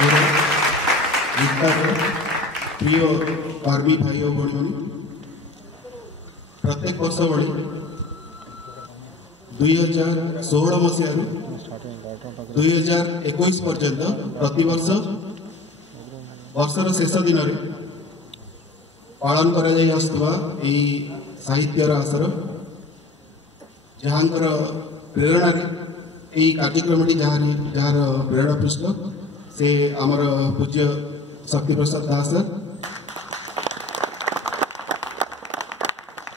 ମୋର ବିସ୍ତାର ପ୍ରିୟ କର୍ମୀ ଭାଇ ଓ ଭଉଣୀମାନେ, ପ୍ରତ୍ୟେକ ବର୍ଷ ଭଳି 2016 ମସିହାରୁ 2021 ପର୍ଯ୍ୟନ୍ତ ପ୍ରତିବର୍ଷ ବର୍ଷର ଶେଷ ଦିନରେ ପାଳନ କରାଯାଇ ଆସୁଥିବା ଏହି ସାହିତ୍ୟର ଆସର, ଯାହାଙ୍କର ପ୍ରେରଣାରେ ଏହି କାର୍ଯ୍ୟକ୍ରମଟି ଯାହାର ପ୍ରେରଣା ପୃଷ୍ଠ ସେ ଆମର ପୂଜ୍ୟ ଶକ୍ତିପ୍ରସାଦ ଦାସ।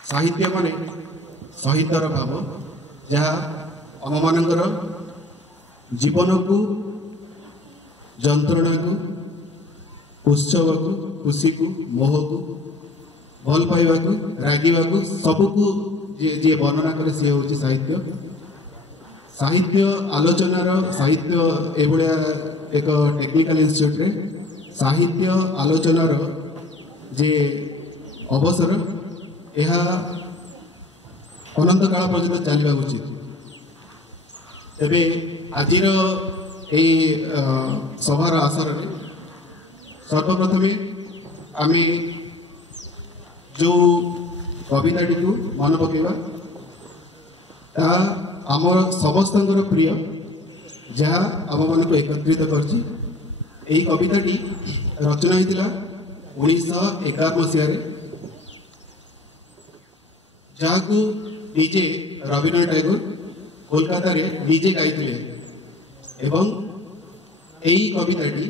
ସାହିତ୍ୟ ମାନେ ସହିତର ଭାବ, ଯାହା ଆମମାନଙ୍କର ଜୀବନକୁ, ଯନ୍ତ୍ରଣାକୁ, ଉତ୍ସବକୁ, ଖୁସିକୁ, ମୋହକୁ, ଭଲ ପାଇବାକୁ, ରାଗିବାକୁ, ସବୁକୁ ଯିଏ ବର୍ଣ୍ଣନା କରେ ସିଏ ହେଉଛି ସାହିତ୍ୟ। ସାହିତ୍ୟ ଆଲୋଚନାର, ସାହିତ୍ୟ ଏଭଳିଆ ଏକ ଟେକ୍ନିକାଲ ଇନଷ୍ଟିଚ୍ୟୁଟ୍ରେ ସାହିତ୍ୟ ଆଲୋଚନାର ଯେ ଅବସର, ଏହା ଅନନ୍ତ କାଳ ପର୍ଯ୍ୟନ୍ତ ଚାଲିବା ଉଚିତ। ତେବେ ଆଜିର ଏହି ସଭାର ଆସରରେ ସର୍ବପ୍ରଥମେ ଆମେ ଯେଉଁ କବିତାଟିକୁ ମନେ ପକାଇବା, ତାହା ଆମର ସମସ୍ତଙ୍କର ପ୍ରିୟ, ଯାହା ଆମମାନଙ୍କୁ ଏକତ୍ରିତ କରିଛି। ଏହି କବିତାଟି ରଚନା ହୋଇଥିଲା 1951 ମସିହାରେ, ଯାହାକୁ ନିଜେ ରବୀନ୍ଦ୍ରନାଥ ଟାଗୋର କୋଲକାତାରେ ନିଜେ ଗାଇଥିଲେ। ଏବଂ ଏହି କବିତାଟି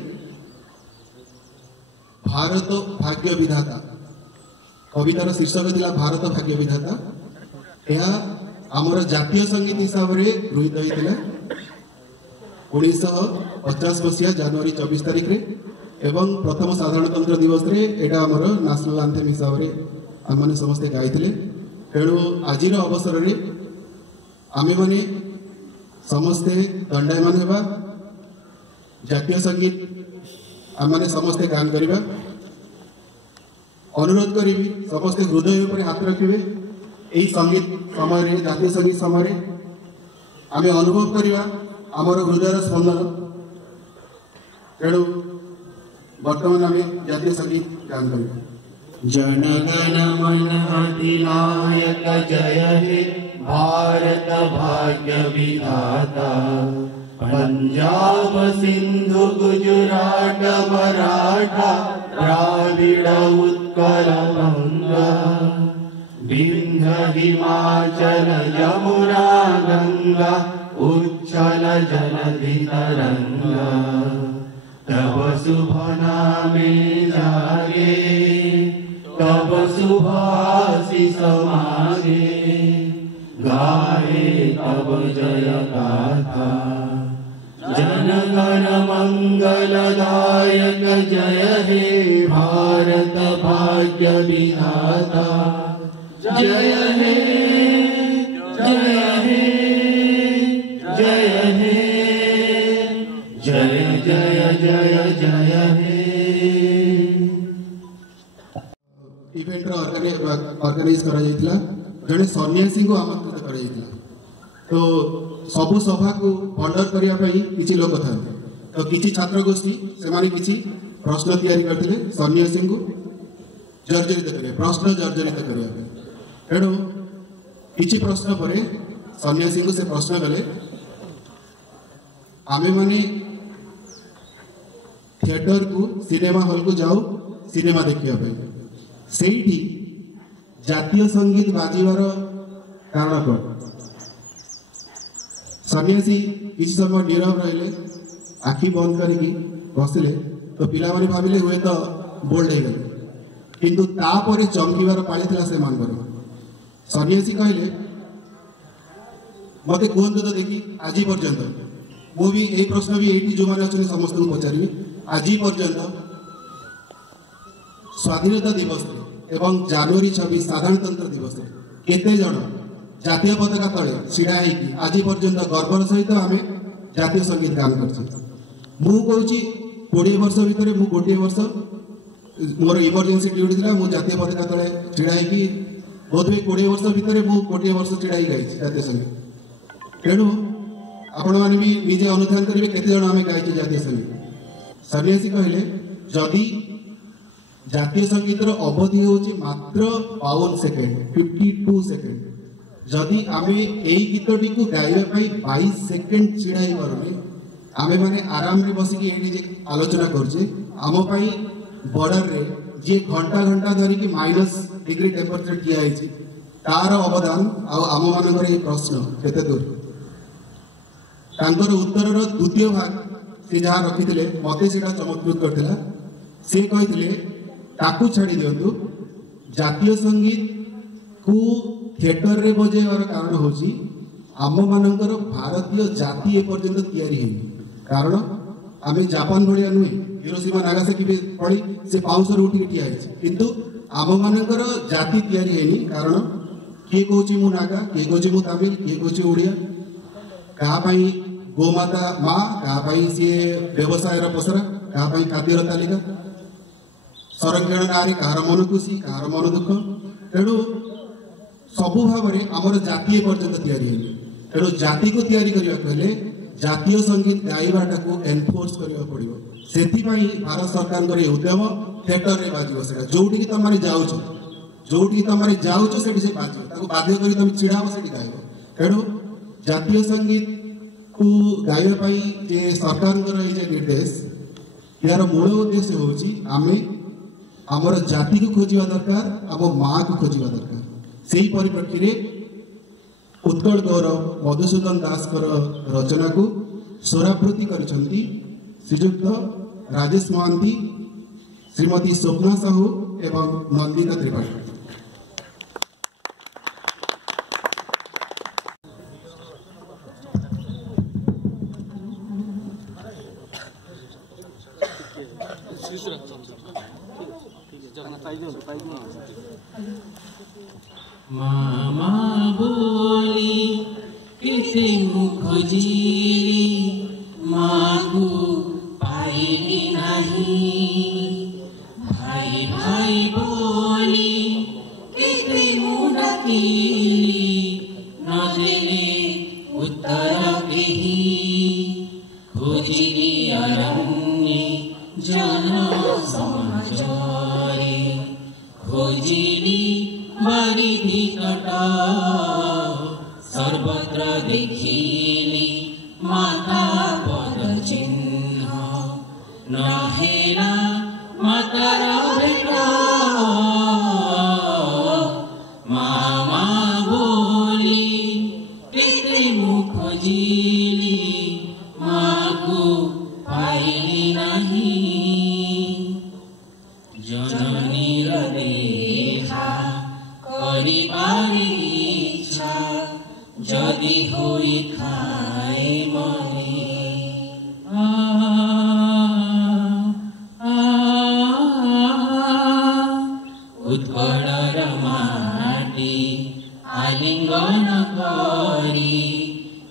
ଭାରତ ଭାଗ୍ୟ ବିଧାତା, କବିତାର ଶୀର୍ଷକ ଥିଲା ଭାରତ ଭାଗ୍ୟ ବିଧାତା। ଏହା ଆମର ଜାତୀୟ ସଙ୍ଗୀତ ହିସାବରେ ଗୃହୀତ ହୋଇଥିଲା 1950 ମସିହା ଜାନୁଆରୀ 24 ତାରିଖରେ, ଏବଂ ପ୍ରଥମ ସାଧାରଣତନ୍ତ୍ର ଦିବସରେ ଏଇଟା ଆମର ନ୍ୟାସନାଲ ଆନ୍ଥେମ୍ ହିସାବରେ ଆମମାନେ ସମସ୍ତେ ଗାଇଥିଲେ। ତେଣୁ ଆଜିର ଅବସରରେ ଆମେମାନେ ସମସ୍ତେ ଦଣ୍ଡାୟମାନ ହେବା, ଜାତୀୟ ସଙ୍ଗୀତ ଆମମାନେ ସମସ୍ତେ ଗାନ କରିବା। ଅନୁରୋଧ କରିବି ସମସ୍ତେ ହୃଦୟ ଉପରେ ହାତ ରଖିବେ। ଏହି ସଙ୍ଗୀତ ସମୟରେ, ଜାତୀୟ ସଙ୍ଗୀତ ସମୟରେ ଆମେ ଅନୁଭବ କରିବା ଆମର ହୃଦୟର ସ୍ପନ୍ଦନ। ତେଣୁ ବର୍ତ୍ତମାନ ଆମେ ଜାତୀୟ ସଙ୍ଗୀତ ଗାନ କରିବା। जनगण मन अधिनायक जय हे भारत भाग्य विधाता, पंजाब सिंधु गुजरात मराठा द्राविड़ उत्कल बंगा, विंध्य हिमाचल यमुना गंगा उच्छल जलधि तरंगा, तब शुभ नामे जागे तब शुभाशिष मागे, गाए तब जय गाथा। जन गण मंगलदायक जय हे भारत भाग्य विधाता, जय हे जय हे जय हे जय जय जय जय हे। इवेंट ऑर्गेनाइज करा जायतिला, जने सन्यासी को आमंत्रित करा जायतिला। तो सबु सभा को ऑर्डर करिया पई किछि लोक था, तो किछि छात्र गोष्ठी से माने किछि प्रश्न तैयारी करथिले सन्यासी को जर्जरित करिया, प्रश्न जर्जरित करिया। तेणु किछि प्रश्न परे सन्यासी को से प्रश्न कले, आमे माने थिएटर को, सिनेमा हॉल को जाऊ सिनेमा देखिया पई, सेठी जातीय संगीत बाजीवार कारण कौन? सन्यासी किसी समय नीरव रहिले, आखि बंद करके बसिले, तो पिला माने भाबिले हुए तो बोल्ड हो गले, किंतु तापरे चमकीवार पाली थिला से मान करो। सन्यासी कहले मते कहंतु तो देखी आज पर्यंत मु भी यही प्रश्न भी एठी जो माने अछन समस्त को पचारिबी, आज पर्यंत स्वाधीनता दिवस एवं जनवरी 26 साधारणतंत्र दिवस केते जण जातीय पताका तले छिड़ा होगी आज पर्यंत गर्वर सहित आम जातीय संगीत गान कर। मु कहूँ 20 वर्ष भितर मु गोटे वर्ष मोर इमरजेंसी ड्यूटी था, मु जातीय पताका तले छिड़ा होगी बोध हुए 20 वर्ष भितर मु गोटे वर्ष छिड़ा गाई जातीय संगीत। तेणु आपण मैंने भी निजे अनुधान करेंगे केते जण आम गाई जातीय संगीत। सन्यासी कहले जदि जातीय संगीत अवधि होची मात्र 52 सेकेंड 52 सेकेंड जदि आमे एई गीतटी को गाइबा पई 22 सेकेंड छिड़ाई परने आमे माने आराम रे बसी कि एडी जे आलोचना करछे आम पई बॉर्डर रे जे घंटा घंटा धरी कि माइनस डिग्री टेम्परेचर किया है तार अवदान आम मान प्रश्न केते दूर तांकर उत्तर द्वितीय भाग से जहाँ रखी मत से चमत्कृत करथिला से कही ताकू छाड़ी दिंतु जातीय संगीत को थिएटर रे बजेवार कारण होची आम मानकर भारतीय जाति एपर्यंत तैयारी हेनी कारण आम जापान भाया नुहे हिरोशिमा नागासाकी पड़ी से पाउंसर उठी ठिया किंतु आम मानकर जाति तैयारी हेनी कारण किए कहूँ मु नागा किए कहूँ मु तमिल किए कहूँ ओडिया क्या गोमाता माँ क्या सी व्यवसाय पसरा क्या खाद्यर तालिका संरक्षण ना कहार मन खुशी कहार मन दुख तेणु सबु भाव में आमर जातीय पर्यंत तैयारी तेणु जाति को तैयारी करने जातीय संगीत गाइबाटा को एनफोर्स करने पड़ो से भारत सरकार ये उद्यम थिएटर रे बाजो जोटी तुम मैंने जाऊँ जोटी तुम मैंने जाऊँ से बाजो बाध्य कर तुम छिड़ाब से गाइब तेणु जातीय संगीत को गाइबाई जे सरकार निर्देश यार मूल उद्देश्य होची आमे आमर जाति को खोजा दरकार आम माँ को खोजा दरकार से ही परिप्रेक्षी में उत्कल गौरव मधुसूदन दास रचना को स्वरावृत्ति करिसेंती श्रीजुक्त राजेश महांती श्रीमती स्वप्ना साहू एवं नंदिता त्रिपाठी। मामा बोली किसे खोजी माँ को पाएगी नहीं भाई भाई बोली किसे डाकी न देने उत्तर कही खोजी अरण्य जन समाचारे खोजी बारी निकट सर्वत्र देखिली माता पद चिन्ह नहेला मातार भेट मामा बोली केते खोजिली माँ को पाइली नहीं जननीर देखा इच्छा जदि होई खाए मरे उत्कलर माटी आलिंगन करी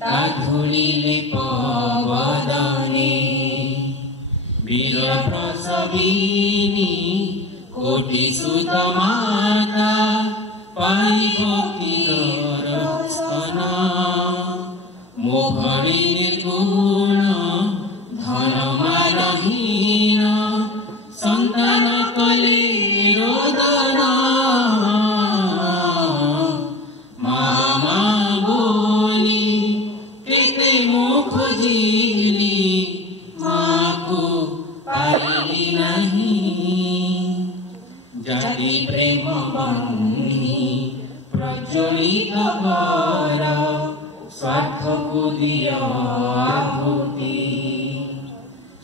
ता धूलिले पवदने वीर प्रसविनी कोटि सुत माता मोहरी निर्गुण धन मारहीन संतान कले रोदन मामा बोली केते खोजिली माँ को पाइली नहीं जाति प्रेम बन्ही प्रज्वलित कर स्वार्थ को दिया आहुति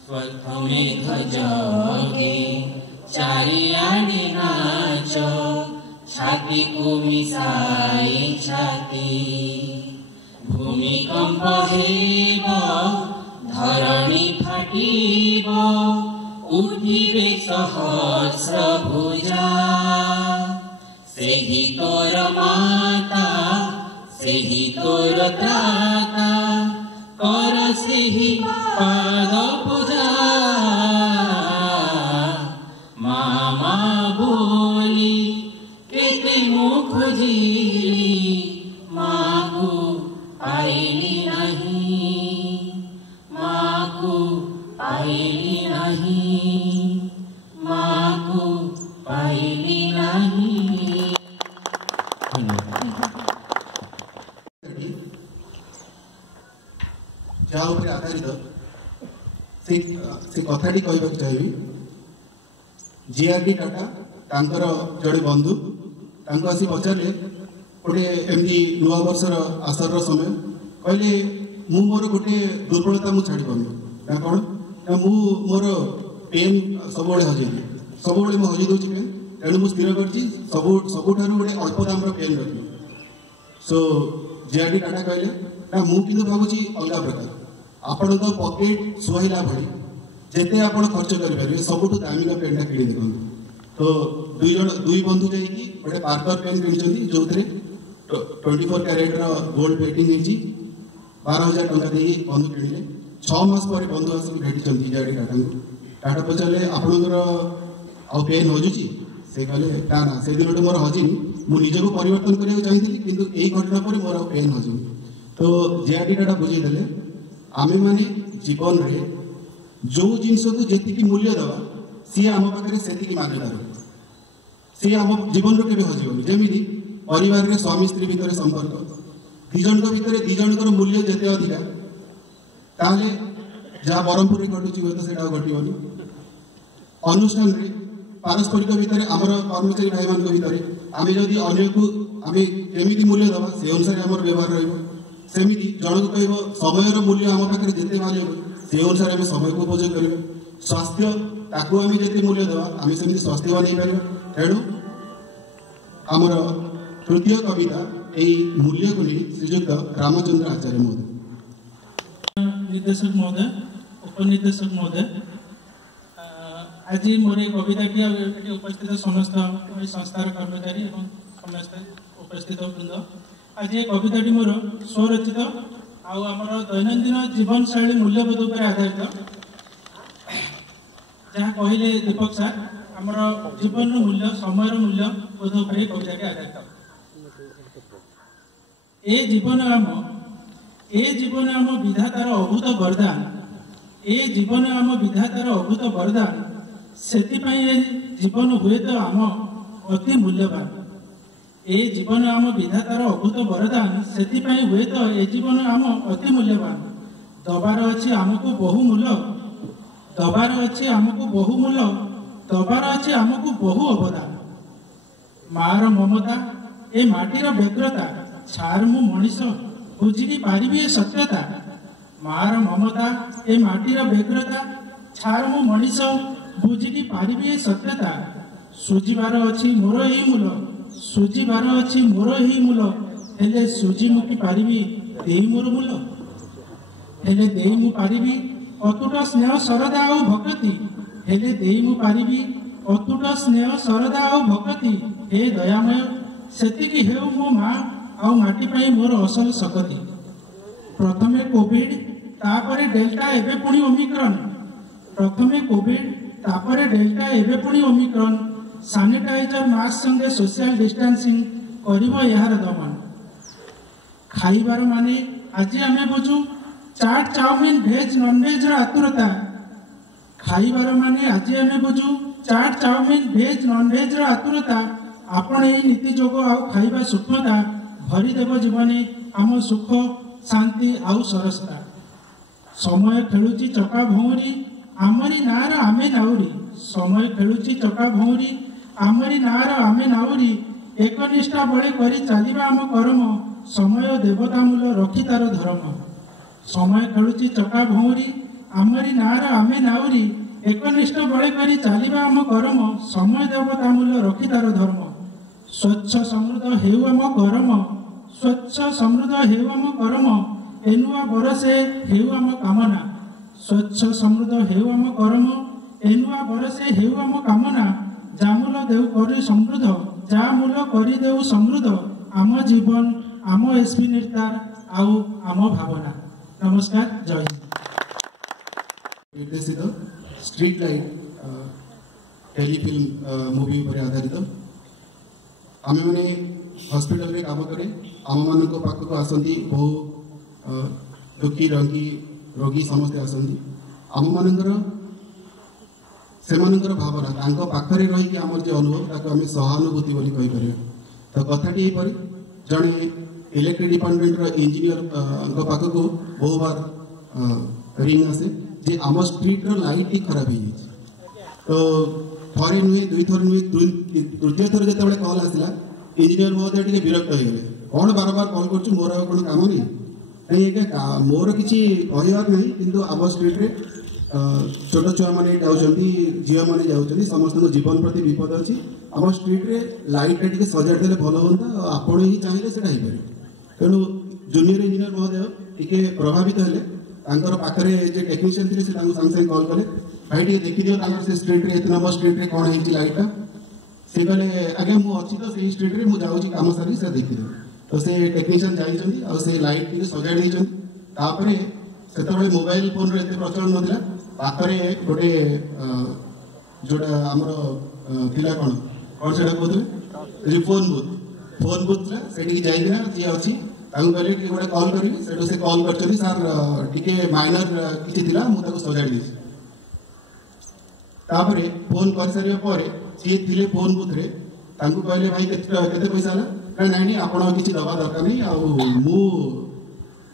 स्वार्थ मेघ जगे चारिआडे नाच छाती को मिसाई छाती भूमिकंप हेब धरणी फाटिब उठिबे सहस्र भुजा सेही तोर माता सेही तोर त्राता कर सेही पाद पूजा मामा बोली केते खोजिली माँ को पाइली नहीं माँ को पाइली नहीं। जहाँ उपर आधारित से कथाटी कहवाक चाहिए जीआरडी टाटा तांकर जड़े बंधु आसी पचारे गोटे एमती नुआ वर्षर आसर समय कहले मु मोर गोटे दुर्बलता मु छाड़ी पानी ना कौन ना मु मोर पेन सब हजेली सब मुझे हजई दूसरी पेन तेणु मुझे स्थिर कर सबुठ गोटे अल्प दाम पेन रखी सो जीआरडी टाटा कहले ना मुझे भावुची अलग प्रकार आपण तो पकेट सुहाइला भाई जिते आप खर्च करेंगे सबुठ दामिका पेनटा कि देखो तो दुई बंधु जाइए गोटे पार्कर पेन किनी जो 24 कैरेट गोल्ड प्लेटिंग 12,000 टंका दे बंधु किणिले 6 मास पर बंधु आसिक भेटी जीआरडी टाटा टाटा पचारे आपणकर आ पेन हजुची से कहले ना ना से दिन मोर हजिनी मुझे परिवर्तन करने चाहिए किंतु यही घटना पर मोर पेन हजुनी तो जीआरडी टाटा बुझेदेले आमे माने जीवन रे जो जिनस को जी मूल्य दवा सी आम पाखे से मान्यता सी आम जीवन के हजबनी जमी परिवार में स्वामी स्त्री भितर संपर्क दिजन भितर दिजन मूल्य जिते अधिका ताले जहाँ ब्रह्मपुर घटुची हूँ तो घटनी अनुष्ठान पारस्परिक भितर आमर कर्मचारी भाई मान भितर आम जदि अन्य को आम केमी मूल्य दवा से अनुसार आम व्यवहार रमती जन को कह समय मूल्य आम पाखे जिते बाहर से अनुसार आम समय को उपयोग कर स्वास्थ्य ताकू आम जिते मूल्य दवा आम सेमती स्वास्थ्यवान हो पार तेणु आमर तृतीय कविता यही मूल्य को नहीं श्रीजुक्त रामचंद्र आचार्य महोदय निर्देशक महोदय उपनिर्देशक महोदय आज मोर कविता की उपस्थित समस्त संस्थार कर्मचारी और समस्त उपस्थित वृंद आज ये कविता मोर स्वरचित आमर दैनंदिन जीवन शैली मूल्यबोध पर आधारित जहाँ कहले दीपक सार आमर जीवन मूल्य समय मूल्य बोध पर कविता आधारित ए जीवन आम विधातार अभूत वरदान ए जीवन आम विधातार अभूत वरदान से जीवन हुए तो आम अति मूल्यवान ए जीवन आम विधातार अभूत वरदान से हुए तो ए जीवन आम अति मूल्यवान दबार अच्छे आमको बहुमूल्य दबार अच्छे आमको बहुमूल्य दबार अच्छे आमको बहु अवदान मार ममता ए माटीर व्यग्रता छार मु मनीष बुझी पारि सत्यता मार ममता ए माटीर व्यग्रता छार मु मनीष बुझी पारि सत्यता सुझीबार अच्छी मोर ही मूल सुझीबार अच्छी मोर ही मूल हेले सुझी मुकी पारि देई मोर मूल हेले देई मु पारि अतुट स्नेह सरदा और भक्ति हेले देई मु पारि अतुट स्नेह सरदा और भक्ति हे दयामय सेतिकी हेउ मो माँ आउ माटी पाई मोर असल सकती प्रथमे कोविड तापरे डेल्टा एबे पुणी ओमिक्रॉन प्रथमे कोविड तापरे डेल्टा एबे पुणी ओमिक्रॉन सैनिटाइजर मास्क संगे सोशल डिस्टेंसिंग करिवो यार दमन खाइबार माने आज आमे बुझू चाट चाउमिन भेज नॉन भेज आतुरता खाइबार माने आज आमे बुझू चाट चाउमिन भेज नॉन भेज आतुरता आपण यही नीति जोग आउ खाइबा सूक्ष्मता भरीदेव जीवने आम सुख शांति आउ सरसता समय खेलुची चका भौरी आमरी नार आमे नाउरी समय खेलुची चका भौरी आमरी नार आमे नाउरी एकनिष्ठा बळे करी चालिबा आम कर्म समय देवता मूल रखी तार धर्म समय खेलुची चका भौरी आमरी नार आमे नाउरी एकनिष्ठ बळे करी चालिबा आम कर्म समय देवता मूल रखी तार धर्म स्वच्छ समृद्ध हेउ आम कर्म स्वच्छ समृद्ध हेउ आम कर्म एनुआ बरसे हेउ आम कामना स्वच्छ समृद्ध हेउ आम कर्म एनुआ बरसे हेउ आम कामना जामूल देउ करी समृद्ध जा मूल करी देउ समृद्ध आम जीवन आम एसपी निर्तार आउ आम भावना नमस्कार जय निर्देशित स्ट्रीट लाइट टेलीफिल्म मूवी पर आधारित आम मैंने हॉस्पिटल रे काम करे आम मान पाखक आसती बहु दुखी रोगी समस्ते आसती आम मानकर से भावना पाखरे रही आम जो अनुभव ताको आम सहानुभूति बोली कहीपर तो कथाटी जड़े इलेक्ट्रिक डिपार्टमेंट इंजीनियर पाखक बहु बार रिंग आसे जे आम स्ट्रीट रो लाइट ही खराब हो तो थरे नुहे दुई थर नुहे तृतीय थर जो कल आसला इंजीनियर महोदय टे विरक्त हो गए कौन बार बार कल कर मोर कौन कम नहीं मोर किसी कहबार ना कि आम स्ट्रीट रे छोट छुआ मैंने जाऊँगी झील मैंने जाऊँगी समस्त जीवन प्रति विपद अच्छी आम स्ट्रीट रे लाइट टे सजाड़ देले भल हाँ आपण ही चाहिए से तेणु जूनियर इंजीनियर महोदय टी प्रभावित हेले पाखे जे टेक्नीशियन थे सागे सागे कल कले भाई टे देखीदिव से स्ट्रीट रे 1 नंबर स्ट्रीट रे कौन है लाइटा सी कहले आगे मुझे तो से स्ट्रीट रे मुझे कम सारी से देखीदेव तो से टेक्नीशियन जाइए लाइट टी सजाड़ से मोबाइल फोन रे प्रचलन नाला पाखरे गोटे जोटा आमर थिला कौन कौन से कहते फोन बुथ से जाइना जी अच्छी कहले गोटे कल करी से कल कर सार टी माइनर किसी मुझे सजाड़ दी फोन कर सारे सी थे फोन बुथ रे कहले भाई केते पैसा है ना नहीं आप किसी दवा दरकार नहीं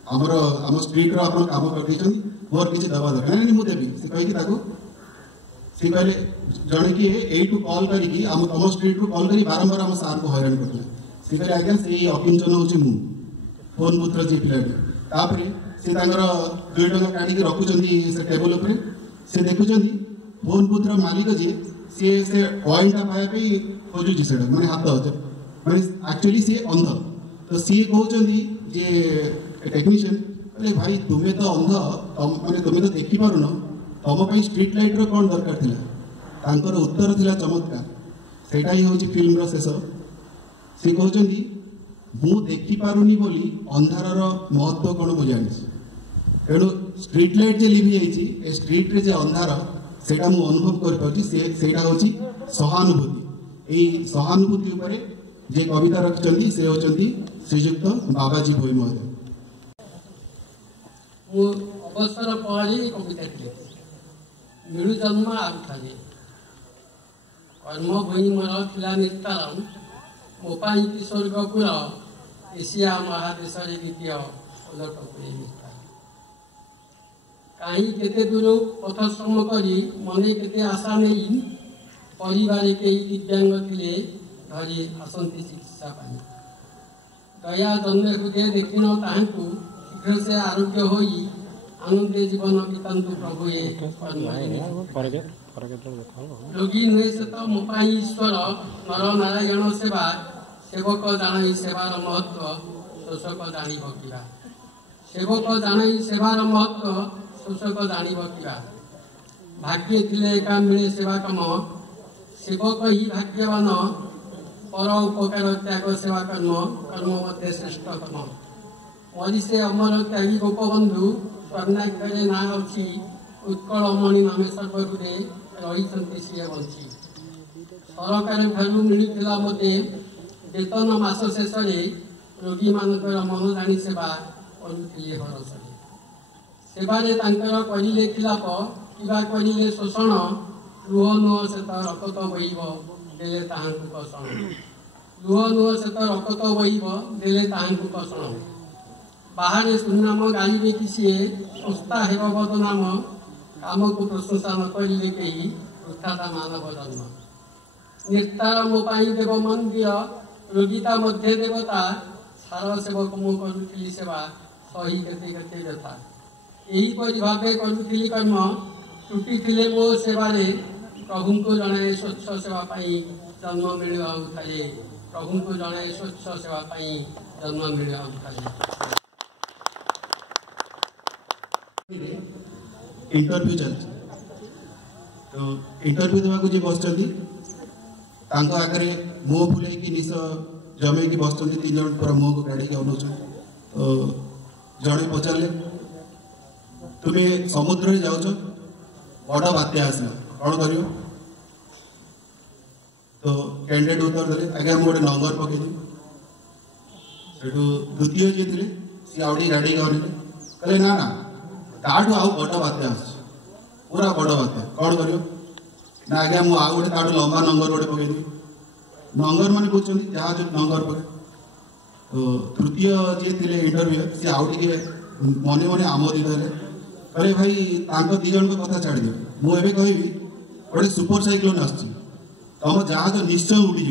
आमर आम स्ट्रीट रो आप काम कर मोर किसी दवा दरकार नहीं मुझे देवी से कही सी कहले जड़े कि यू कल करके तुम स्ट्रीट रू कल कर बारंबार आम सार को हैरान करते सी कहले आज्ञा से अकिंचन हूँ फोन बुथ जी पिलापर सी 2 टଙ୍କା काढ़ी रखुच्च से टेबुल उपर से देखुं फोन बुथ मालिक जी सी से कॉइनटा पाइबा खोजुची से मैंने हाथ मैंने एक्चुअली सी अंध तो सी कहते जे टेक्नीशियन अरे भाई तुम्हें तो अंध मैंने तुम्हें तो देखी पारुन तुम स्ट्रीट लाइट रो कौन दरकार था उत्तर थिला चमत्कार सेटा ही हूँ फिल्म रो शेष सी कहते मु देखी पारुनी बोली अंधार महत्व कौन मुझे जानी तेणु स्ट्रीट लाइट जे लिभि जाइए स्ट्रीट रे जे अंधार सेटा मु अनुभव कर हूँ सहानुभूति यही सहानुभूति उपरे जे कविता रखिंट से होती श्रीजुक्त बाबाजी भोई महोदय अवसर पहले कविता मिलू जन्म आगे कर्मभूमि मोर थिला निर्तारम मोपाई किशोर गकुल एशिया महादेश द्वितीय पदकपुरी निर्तार कहीं केते दूर पथ श्रम करी मने केते आशा नहीं परिवार कई दिव्यांग थे धरी आसती चिकित्सा पाई दया जन्मे हृदय देखिन ताहू शीघ्र से आरोग्य हो आनंदे जीवन बीतंतु प्रभु रोगी नुहे से तो मोपाई ईश्वर नर नारायण सेवा सेवक जान सेवार महत्व शोषक जान किया सेवक जान सेवार महत्व शोषक जान किया भाग्य थिले एका मिले सेवा कम सेवक ही भाग्यवान पर उपकार त्याग सेवा कर्म कर्म मध्य श्रेष्ठतम मरीसे अमर त्यागी गोपबंधु स्वर्णाक्षरे ना अच्छी उत्कल मणि नामे सर्वरूपे रही सी बंची सरकार ठारू मिलूला मते वेतन मास शेष रोगी मानकर मन जानी सेवा करुले हरसरे सेवारे करिले खिलाप किबा करिले शोषण लुह नुह से तो रक्त बहब देले ताहांकु कषण लुह नुह से तो रक्त बहब देले ताहांकु कषण बाहर सुनाम गाइबे किसी संस्था हेब बदनाम काम को प्रशंसा न करिले कही वृथाता मानव जन्म निर्तार मोपाई देव मंदिर रोगिता मध्य देवता सार सेवक मु करुली सेवा सही केते केते व्यथा यहीपरि भावे करुली कर्म त्रुटि थिले मो सेवारे प्रभु को जड़े स्वच्छ सेवा जन्म मिलवा प्रभु को जड़े स्वच्छ सेवा जन्म मिलवा इंटरव्यू चलती तो इंटरव्यू देवा जी बस आगे मुह फुल निश जमे की बस 3 जन पूरा मुह को गाड़ी अनौच तो जड़े पचारे तुम्हें समुद्र जाऊच बड़ बात्या आसला कौन कर तो कैंडिडेट उत्तर देते आज्ञा मुझे नंबर पकईदी द्वितीय जी थे सी आउटी गाड़ी गले कहले ना ना ताठू आउ बड़ बात्या पूरा बड़ बात्या कौन कर ना आज्ञा मुझे आउ गोटे ताठू लंबा नंबर गोटे पकईदी नंगर मैंने पूछते जहाज नंगर पर तो तृतीय जी थे इंटरव्यू सी आउ टे मने मने आमोदित है अरे भाई दी जन कथा छाड़ दियो मुझे कहबी गोटे सुपर साइक्लोन आसम जहाज निश्चय उड़ी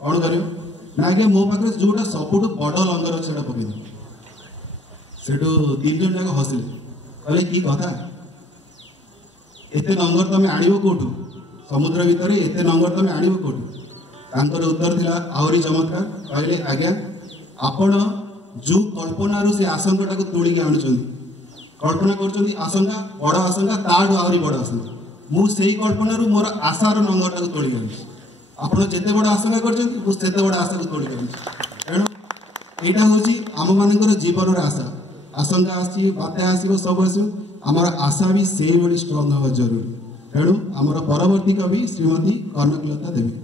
कौन कर ना आज्ञा मो पाखे जोटा सबुठ बड़ लंगर अच्छे पकड़ से 3 जन जाक हसिले कहले कि कथा एते लंगर तुम आण कौटू समुद्र भितर एते लंगर तुम आण कौटू तांकर उत्तर थिला आहरी चमत्कार कहले आज्ञा आपण जो कल्पना से आशंका को तोड़िक आणुचंदी कल्पना कर आशंका बड़ आशंका ताठू आहरी बड़ आशंका मुझे कल्पना मोर आशार लंगर को तोड़िक आनी आपड़ जिते बड़ आशंका करते बड़ आशा को तोड़िक आनी तेणु यहाँ हूँ आम मान जीवन आशा आशंका आसी बात्या आसो सब आस आमर आशा भी से स्ट्रंग हवा जरूरी तेणु आमर परवर्ती कवि श्रीमती कनकलता देवी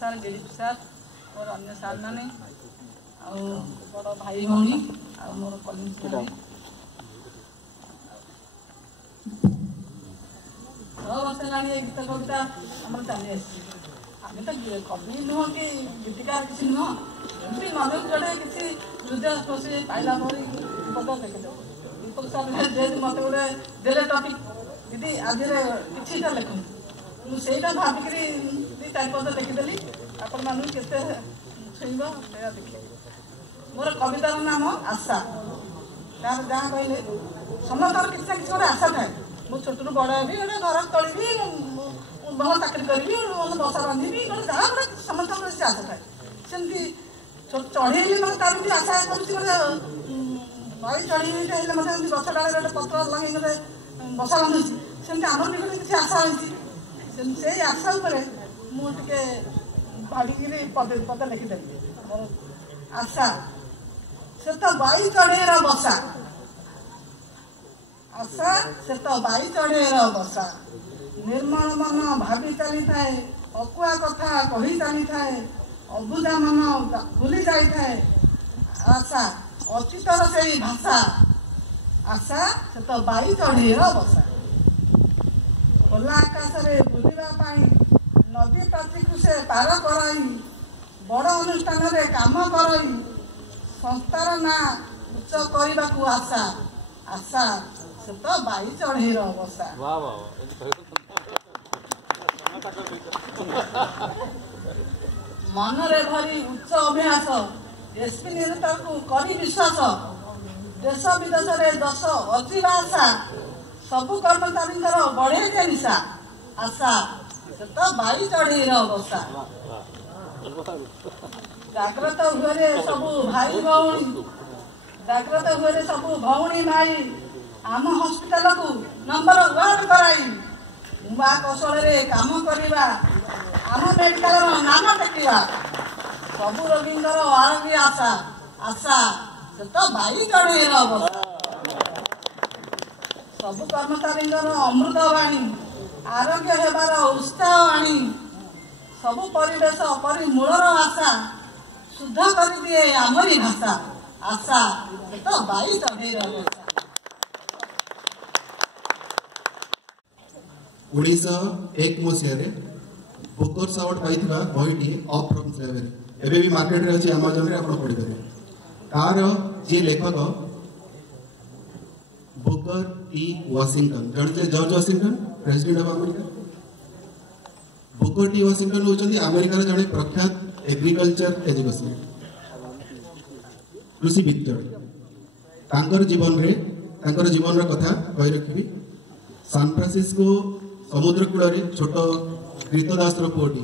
सार दिलीप सार और अन्य सार मैंने बड़ भाई भौणी मोर कलिंग वर्ष है गीत कविता आम चली आम तो कवि नुह कि गीतिकार किसी नुह एमती मन जोड़े किसी हृदय स्पर्शी पाइला पद लिखिद दीपक सार जेहतु मत गोटे देले टपिक दीदी आज किसी लिखु मुझे भाविक 2-4 पद लिखिदेली आपण मानू केते छुईब से देखे मोर कवितार नाम आशा तार जहाँ कहले समस्त किसी ना किसी गोटे आशा थाए मु छोटू बड़ हेबी गोटे घर तोली भल चाकरी करी बसा बांधि गोटे जहाँ गोटे समस्त से आशा थाए सेमती चढ़ेली मतलब तार भी आशा कर नई चढ़ी मतलब गछ डाले गोटे पत्र लगे गोटे बसा बांधुची सेमती आम भी गोटे किसी आशा होती से आशा मुझे भाड़ी पद पद लिखिदेली मोर आशा से तो बाई चढ़ेर बसा आशा से तो बाई चढ़ेर बसा निर्मल मन भावी चली थाए अकुआ कथा कही चली थाए अबुझा मन भूली जाई थाए आशा अतीतर से भाषा आशा से तो बाई चढ़ेर बसा खोला आकाश में बुलवा नदी प्राची को से पार कराई बड़ अनुष्ठान रे काम कराई संस्थार ना उच्च करने को आशा आशा से तो बाई चढ़ेर बसा मन रे भरी उच्च अभ्यास एसपी निरंतर को करी विश्वास देश विदेश रे दश अजीब आशा सबु कर्मचारी बढ़े निशा आशा से तो बाई चढ़ेर बसा जाग्रत हुए सबू भाई भौणी जाग्रत हुए सबू भौणी भाई आम हस्पिटाल को नंबर 1 कराई नुआ कौशल रे काम करवा आम मेडिकल नाम टेकिवा सबू रोगी आरोग्य आशा आशा से तो बाई चढ़ेर बसा सबु कर्मचारी अमृत वाणी आरोग्य हेबार उत्साह वाणी सबु परिवेश परिमूलर आशा शुद्ध कर दिए आमरी भाषा आशा से तो बाई चढ़ेर बसा 1901 मसीह बुकर्स अवार्ड पाई बहीटी अप फ्रॉम स्लेवरी एबे भी मार्केट रे अछि अमेज़न रे आपण पढि पारे तार जे लेखक बुकर टी वाशिंगटन जानते George Washington president of America Booker T Washington होचंदी अमेरिका रे जने प्रख्यात एग्रीकल्चर एजुकेशन कृषिविद तांकर जीवन रो कथा कहि रखिबी सान फ्रांसिस्को समुद्र कूल रे छोट कृतदास रो पुओटी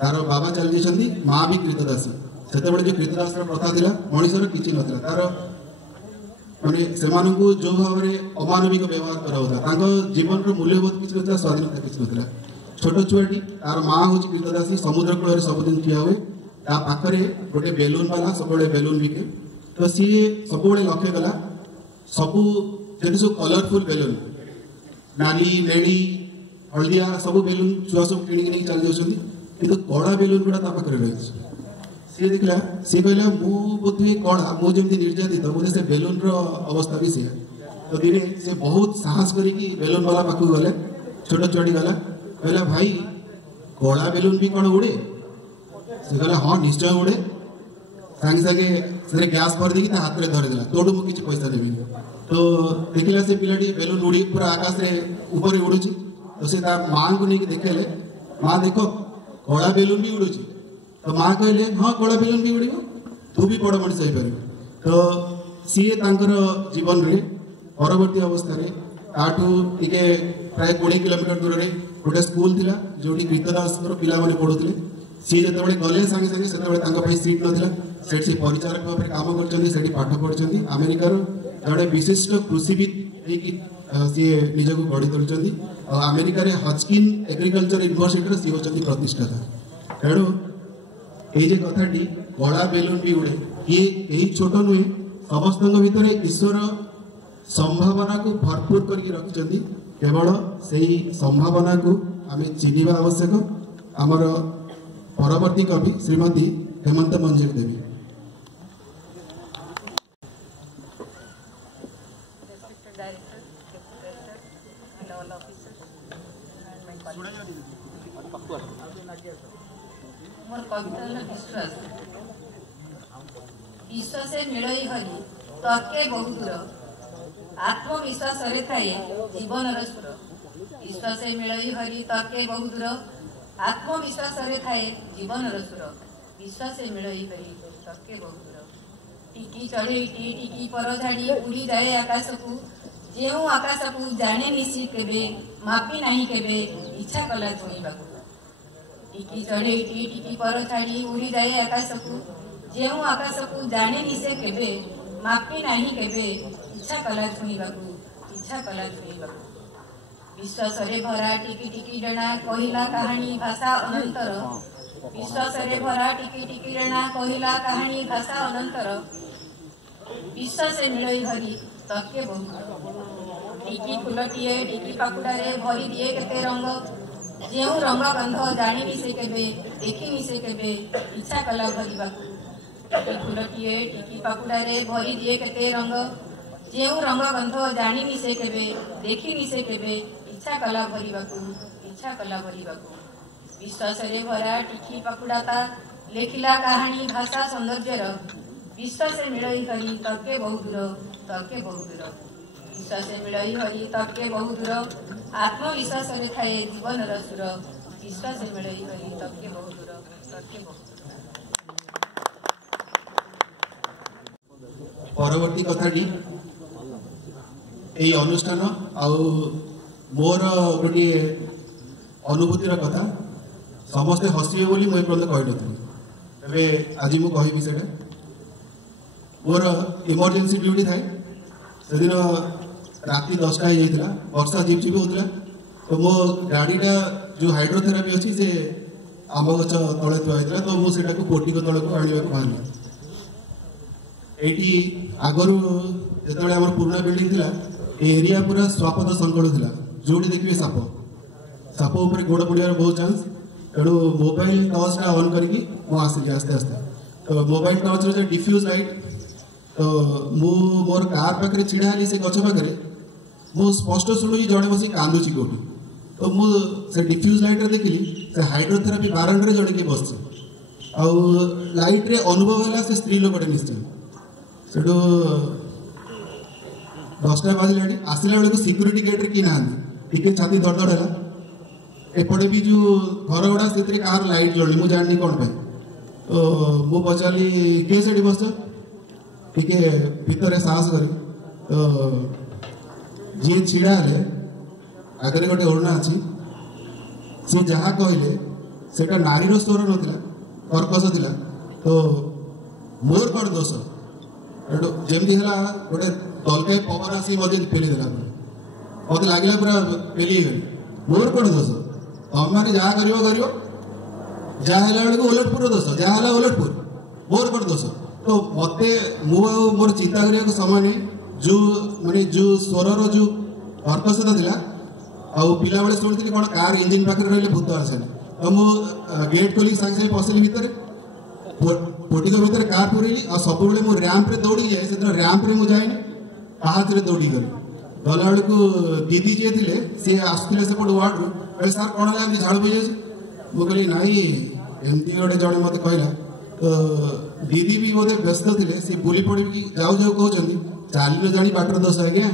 तार बाबा चली जाइछंदी मां भी कृतदासी सेते बळे जे कृतदास रो प्रथा थिला मनुष्यर किछि नथिला तार माने सेमानकु जो भाव में अमानविक व्यवहार करा जीवन मूल्यबोध किसी ना स्वाधीनता किसी ना छोट छुआटी तार माँ हूँ कृतदासी समुद्र कूल सबुदिन ठिया हुए पाखे गोटे बेलून वाला सब बेलून बिके तो सी सब लक्ष्य कला सबू जब सब कलरफुल बेलून नाली नेड़ी हलदिया सब बेलून छुआ सब कि चली जाती कड़ा बेलून गुड़ा पाखे रही सी देखला सी कहला मु बोधे कड़ा मु जमी निर्यातित बोधे से बेलून अवस्था भी सी तो दिने से बहुत साहस करी बेलून वाला पाख गले छोट छुआटी गला कहला भाई कड़ा बेलून भी कौन उड़े से कहला हाँ निश्चय उड़े सांगे सांगे से गैस भर दी हाथ में धरदेला तोड़ू मुझे किसी पैसा देवी तो देखला से पिलाटी बेलून उड़ी पूरा आकाश रे ऊपर उड़ू तो से माँ को नहीं देखेले माँ देखो कड़ा बेलून भी उड़ू तो माँ कहले हाँ कड़ा बेलून भी उड़ तू भी बड़ मनीष हो पार तो सी जीवन रे परवर्ती अवस्था टे प्राय 20 किलोमीटर दूर में गोटे स्कूल थिला जोटी गीतदास पिला माने पढ़ुले सी जो गले सांगे सांगे से सीट नाला से परिचारक भाव में काम कर पाठ पढ़ी अमेरिकार जड़े विशिष्ट कृषिविद सी निजक गढ़ी तोली अमेरिकार हजकिन एग्रीकल्चर यूनिवर्सिटी सी होती प्रतिष्ठाता तेणु ये कथाटी कला बेलून भी उड़े ये यही छोट नुहे समस्त भितर ईश्वर संभावना को भरपूर करके रखिंट केवल से संभावना को आम चिन्हवा आवश्यक आमर परवर्ती कवि श्रीमती हेमंत मंजिल देवी मोर कविता विश्वास विश्वास मिलई हरि तर्के बहु दूर आत्मविश्वास थाए जीवन सुर विश्वास मिलई हरि तर्के बहु दूर आत्मविश्वास थाए जीवन सुर विश्वास मिलई हरि तर्के बहु दूर टिकी चढ़े टिकी पर झाड़ी उड़ी जाए आकाश को जो आकाश को जाने निशी केबे मापी नहीं केबे इच्छा कला छुईबा टिकी चढ़े टिकी पर छाड़ी उड़ी जाए आकाश को जो आकाश को जाने निशे केबे मापी नहीं केबे इच्छा कला छुईबा इच्छा कला छुईबा विश्वास रे भरा टिकी टिकी डणा कहिला कहानी भाषा अनंतर विश्वास रे भरा टिकी टिकी डणा कहिला कहानी भाषा अनंतर विश्वास मिलई हरि तके बहु टिकी फुलटीए टिकी पाकुड़ारे भरी दिए केते रंग जो रंग गंध जानी से केबे देखी से केबे इच्छा कला भरिबाकू टिकी फुलटीए टिकी पाकुड़ारे भरी दिए केते रंग जो रंग गंध जानी से केबे देखी से केबे इच्छा कला भरिबाकू इच्छा कला भरिबाकू विश्वास रे भरा टिकी पाकुड़ाता लेखिला कहानी भाषा सौंदर्यर विश्वास मिलई हरि तर्के बहु दूर तर्के बहु दूर विश्वास मिलई हरि तर्के बहु दूर आत्मविश्वास थाए जीवन सुर विश्वास मिलई हरि तर्के बहु दूर तर्के बहु परवर्ती कथाटी यही अनुष्ठान मोर गोटे अनुभूतिर कथा समस्ते हसवे बोली मुझे पर्यटन कही नी आज मुझे कहबी से मोर इमरजेंसी ड्यूटी थाए से दिन राति 10टा होता वर्षा झिप झिप होता तो मो गाड़ीटा जो हाइड्रोथेरापी अच्छी से आम गच तले थुआ तो मुझे पोटिक तल को आने बाहर ये आगु जो आम पुराना बिल्डिंग थिला एरिया पूरा स्वापद संकट थिला जोटी देखिए साप साप उपर गोड़ पड़ियार बहुत चांस तेणु मोबाइल टर्चटा ऑन करके मुझे आस्ते आस्ते तो मोबाइल टर्च डिफ्यूज लाइट तो मु मोर कार पाखे छिड़ा से गछ पाखे मु स्पष्ट शुणुची जड़े बस कांदुची कौटी तो मुझे डिफ्यूज लाइट देखिली से हाइड्रोथेरापी बारंडे जड़े किए बस लाइट रे अनुभव है से स्त्री लोकटे निश्चय से 10टा बाजिला आसला बेलू सिक्यूरीटी गेट रे कि ना टी छाती धड़धड़ है एपटे भी जो घर गुड़ा से कार लाइट जलनी मुझे जानी कौन पाई तो मु पचारि किए से बस टिके भितर साहस कर तो जी छिड़ा है आगे गोटे ओढ़ना अच्छी सी जहाँ कहले से नारीर स्वर नाला कर्कश था तो मोर कौन दोष जमी है गोटे दलकाई पवन आसी पेलीदेला मत लगे पूरा पेली मोर कौन दोष तुम मैंने जहाँ कर जहाँ बेलू ओलटपुर दोष जहाँ ओलटपुर मोर कौन दोष तो मत मोर चिंता करने समय नहीं जो माने जो स्वर जो कर्कशता था आउ पिला बेले शुणी कौन कार इंजिन पाखे रही भूत आसे तो मुझे गेट खोल सागे सागे पशिली भितर पोटिक भितर कार पूरेली आ सब मु रैंप दौड़ी जाए से रैंप मुझे जाए पाहाच दौड़ी गली गला बेलू दीदी जी थे सी आसुले सेपट वार्ड सार कौन है झाड़ पी जाए मुझे कहली नाई एमती गोटे जड़े मत कहला दीदी भी बोधे व्यस्त थे सी बुली पड़ी जाऊ जाऊ कहते चाल न जानी बाटर दस आज्ञा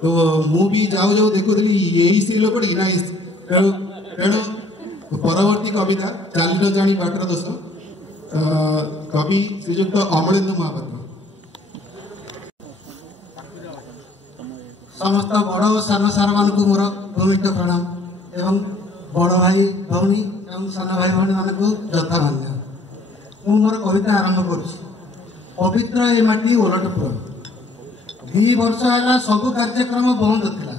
तो मु भी जाऊ जाऊ देखुली यही से लोक ना तेणु परवर्ती कविता चाल न जानी बाटर दस कवि श्रीजुक्त अमलेन्दु महापात्र। समस्त बड़ और सान सार मान मोर भूमिका प्रणाम एवं बड़ भाई भौणी एवं सान भाई भौणी मान यथा मान्य मु मोर कविता आरंभ कर पवित्र ए माटी ओलटपुर 2 वर्ष है सबू कार्यक्रम बंद था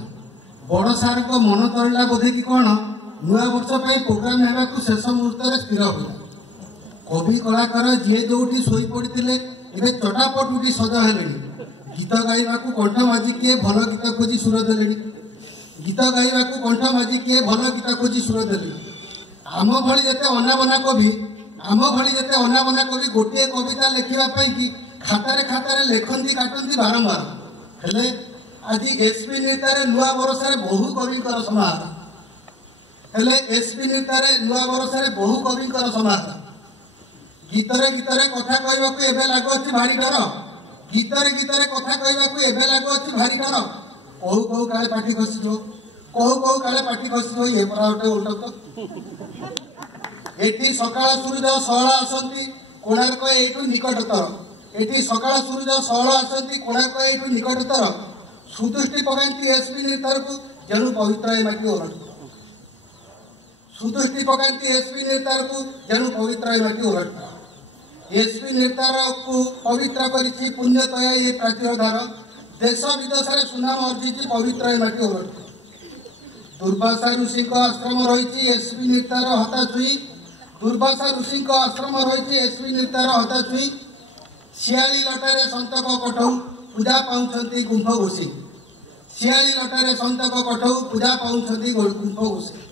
बड़ सार को मन तरला बोधे कि कौन नुआ वर्ष पर प्रोग्राम होगा शेष मुहूर्त स्थिर हुआ कवि कलाकार जी जो शोई पड़ते ए चटापट उठी सज है गीत गाइबा कंठ माजी किए भल गीत खोजी सुर दे गीत गाइबा कंठ माजी किए भल गीत खोजी सुर दे आम भली जिते अनाबना कवि गोटे कविता लिखापी कि खातार लेखती काटती बारंबार हेले आज एसपी नेतार नुआ बरस बहु कवि समाहार हेले एसपी नेतार नुआ बरस बहु कवि समाहार गीतरे कथा कहवाक एवं लगुच भारी डर गीतरे कथा कहवाक एवं लगुच भारी डर कहू कहू काले पाटी खसी कहू काले पाटी खसी ये परा गोटे उल्ट एटी सकाळ सूरज सहला आसती कोणार्क एठू निकटतर एटी सकाळ सूरज सहला आसती कोणार्क एठू निकटतर सुदृष्टि पकाती एसपी नेतार को जेणु पवित्र माटी ओलट सुदृष्टि पकाती एसपी नेतार को जेणु पवित्र माटी ओलट एसपी नेतार को पवित्र करी पुण्यतया ये प्राचीरधार देश विदेश में सुनाम अर्जी पवित्र माटी ओलट दुर्वासा ऋषि आश्रम रही एसपी नेतार हता छुई दुर्वासा ऋषि आश्रम रही एसपी नेतार हता छुई शियाली लटारे संतक कठौ पूजा पाउछंती गुंफ घोषी शियाली लटारे संतक कठौ पूजा पाउछंती गुंफ घोषी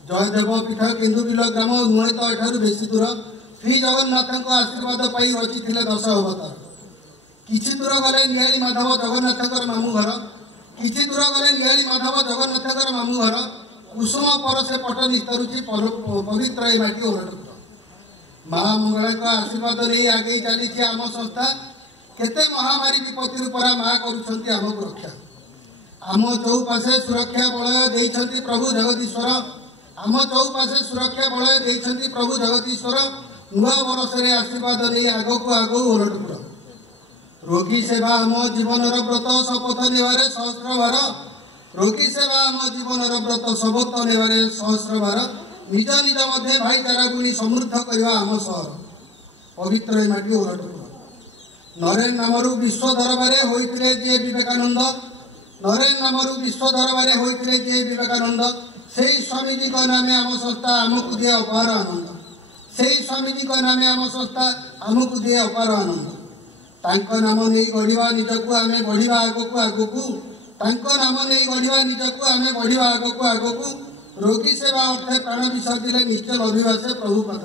जयदेव पीठ केन्दुबिल ग्राम नुहे तो एठार बेसी दूर श्री जगन्नाथ आशीर्वाद पाई रचि 10 अवतार किछि दूर गले निहाली माधव जगन्नाथ मामू घर किछि दूर गले निहाली माधव जगन्नाथ मामू घर कुसुम परसे पट निस्तरुची पवित्र ए माटी ओलट माँ मंगला आशीर्वाद नहीं आगे चली आम संस्था केते महामारी विपत्ति परा माँ करुछंती आमको रक्षा आम चौपाशे सुरक्षा बलय देइछंती प्रभु जगदीश्वर आम चौपाशे सुरक्षा बलय देइछंती प्रभु जगदीश्वर नुआ बरस आशीर्वाद नहीं आगक आगो ओलटपुर रोगी सेवा आम जीवन व्रत शपथ नेबारे सहस्र भार रोगी सेवा आम जीवन व्रत शपथ नेबारे सहस्र भार निज निज मध्य भाईचारा गुणी समृद्ध करवा आम सहर पवित्र माटी ओलटपुर नरेन नामरू विश्व दरबारे होइतिले जे विवेकानंद नरेन नामरू विश्व दरबारे होइतिले जे विवेकानंद सेही स्वामीजी नामे आम संस्था आमको दिए अपार आनंद सेही स्वामीजी नामे आम संस्था आमको दिए अपार आनंद तांको नाम नहीं गढ़िबा निजको आमे बढ़िबा आगको आगको तांको नाम नहीं गढ़िबा निजको आमे बढ़िबा आगको आगको रोगी सेवा अर्थे प्राण विसर्जिले निश्चल अभिवासे प्रभु पद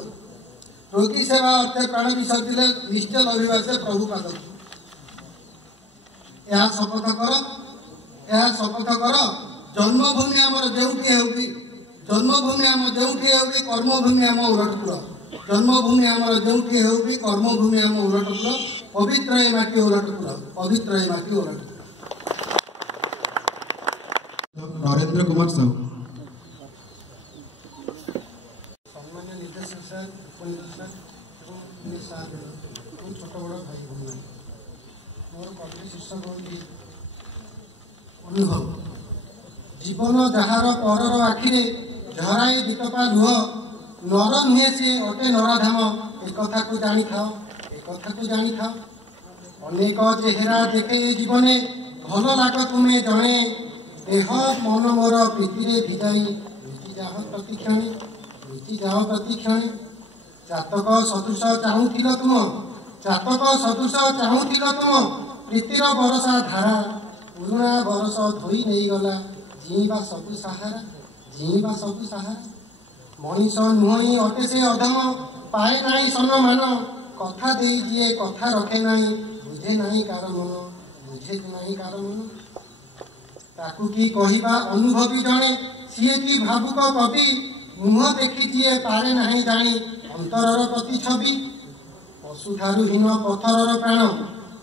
रोगी सेवा अर्थे प्राण विसर्जिले निश्चल अभिवासे प्रभु पद यह शपथ कर जन्मभूमि आमर जोठी होगी जन्मभूमि आम जोठी होगी कर्मभूमि आम ओलटपुर जन्मभूमि आमर जोठी होगी कर्मभूमि आम ओलटपुर पवित्र ए माटी ओलटपुर पवित्र ए माटी ओलटपुर। नरेंद्र कुमार साहू सम्मान्य निर्देशक सर उपनिर्देशक एवं छोट बड़ भाई भूमि मोर कवि शीर्षक होगी अनुभव जीवन जार परर आखिरे झराई दीपपा लुह नर नुहे सी अटे नराधाम एक को जानी था अनेक चेहरा देखे जीवने भल लाग तुम्हें जड़े देह मन मोर प्रीति भिजाई नीति जाह प्रतिक्षणे चातक सदृश चाहूल तुम प्रीतिर बरसा धारा पुरुणा बरस धोई नहीं गला जीवा सबु सहारा मनीष नुह अटे से अधम पाए नहीं सम्मान कथा दे दिए कथा रखे नहीं बुझे नहीं कार मन ताकू की कहिबा अनुभवी जणे सीए की भावुक कवि मुह देखी दिए पारे नहीं जानी अंतरर प्रति छवि पशुठारु हीन पथरर प्राण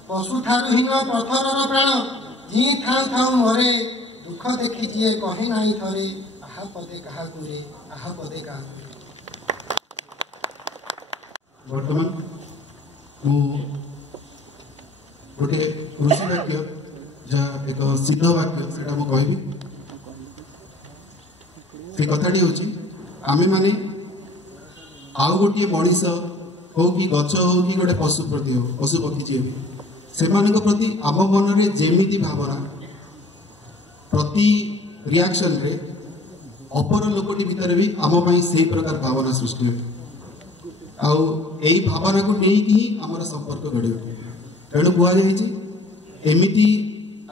पशुठारु हीन पथरर प्राण जी थाउ थाउ मरे दुख देखी जी कहे नाई थरे आहा पदे कहा रे आहा पदे कहा वर्तमान मु गोटे ऋषि वाक्य जहाँ एक सिद्ध वाक्य से कहि से कथाटी हूँ आमे माने आउ गोटे मनीष हो कि गच हो कि गोटे पशु प्रति हो पशु पक्षी जी से प्रति आम मन में जेमिति भावना प्रति रिएक्शन रे अपर लोकटी भितर भी आम से प्रकार भावना सृष्टि हो आई भावना को लेकिन ही आमर संपर्क गढ़ तेणु कहुई एमिति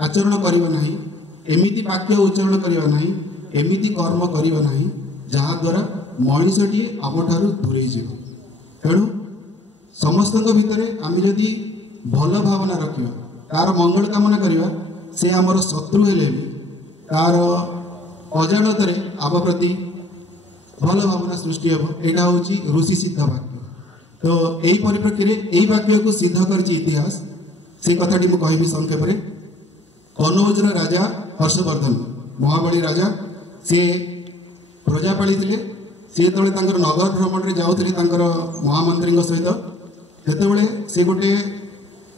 आचरण करना ना एमिति वाक्य उच्चारण करना ना एमिति कर्म करना ना जहाँ द्वारा मनीषटी आम ठारू दूरे जीव तेणु समस्त भितर आम जदि भल भावना रखा तार मंगल कामना करवा से आमर शत्रु हेले भी तार अजाणत आम प्रति भल भावना सृष्टि हम यहाँ हूँ ऋषि सिद्ध वाक्य तो यही परिप्रेक्षी में यही वाक्य को सिद्ध कर इतिहास से कथाटी मुझे कहि संक्षेप में कनौज राजा हर्षवर्धन महाबली राजा से प्रजा पाली सी जो नगर भ्रमण में जाऊे महामंत्री सहित जितेबाला सी गोटे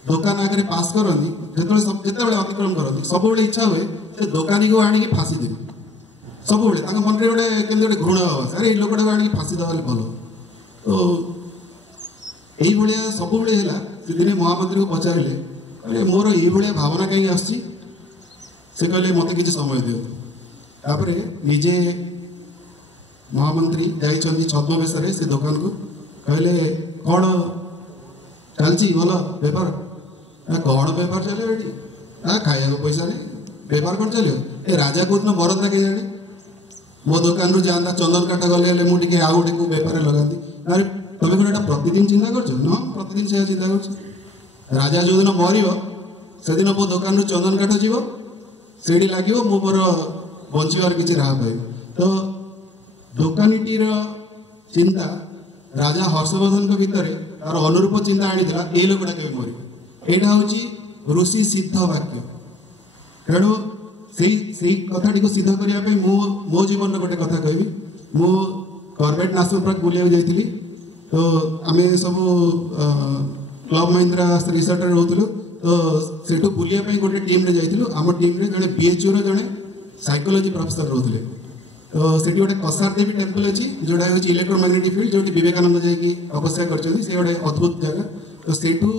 दुकान आगे पास करती जो अतिक्रम करती सब इच्छा हुए से दुकानी को आनी फाँसी देवी सब मन में गोटे कमी गोटे घृण हम सर ये लोकटा को आनी फाँसी देवा भल तो यही सब से दिने महामंत्री को पचारे अरे मोर ये भावना कहीं आसी से कहले मत कि समय दिखापर निजे महामंत्री जाइए छद्मवेश से दुकान को कहले कौन चलती भल बेपार कौन बेपार चलो ये खाया पैसा नहीं बेपार कौन चलो ये राजा कौन मरता के जाने मो दुकान रू जाता चंदन काटा गले मुझे आउ गोटे को बेपार लगाती अरे तुम कौन प्रतिदिन चिंता कर प्रतिदिन से चिंता कर राजा जो दिन मर से दिन मो दुकान रू चंदन काट जीव से लगे मोर बचार किसी राह पाई तो दुकानीटीर चिंता राजा हर्षवर्धन भितर तार अनुरूप चिंता आनी ये लोकटा के मर यहाँ हूँ ऋषि सिद्ध वाक्य तेणु से कथाटी को सिद्ध करने मो जीवन गोटे कथा कहि मु कॉर्बेट नेशनल पार्क बुलिया जाइली तो आम सब क्लब महिंद्रा रिसोर्ट रोलु तो सेठू बुलिया गोटे टीम रे जाइलु आम टीम रे जड़े बीएचयू रो जड़े साइकोलॉजी प्रोफेसर रोले तो सेठी गोटे कसार देवी टेम्पल अच्छी जोड़ा हूँ इलेक्ट्रोमैग्नेटिक फील्ड जो विवेकानंद जाकि तपस्या कर गोटे अद्भुत जगह तो सेठू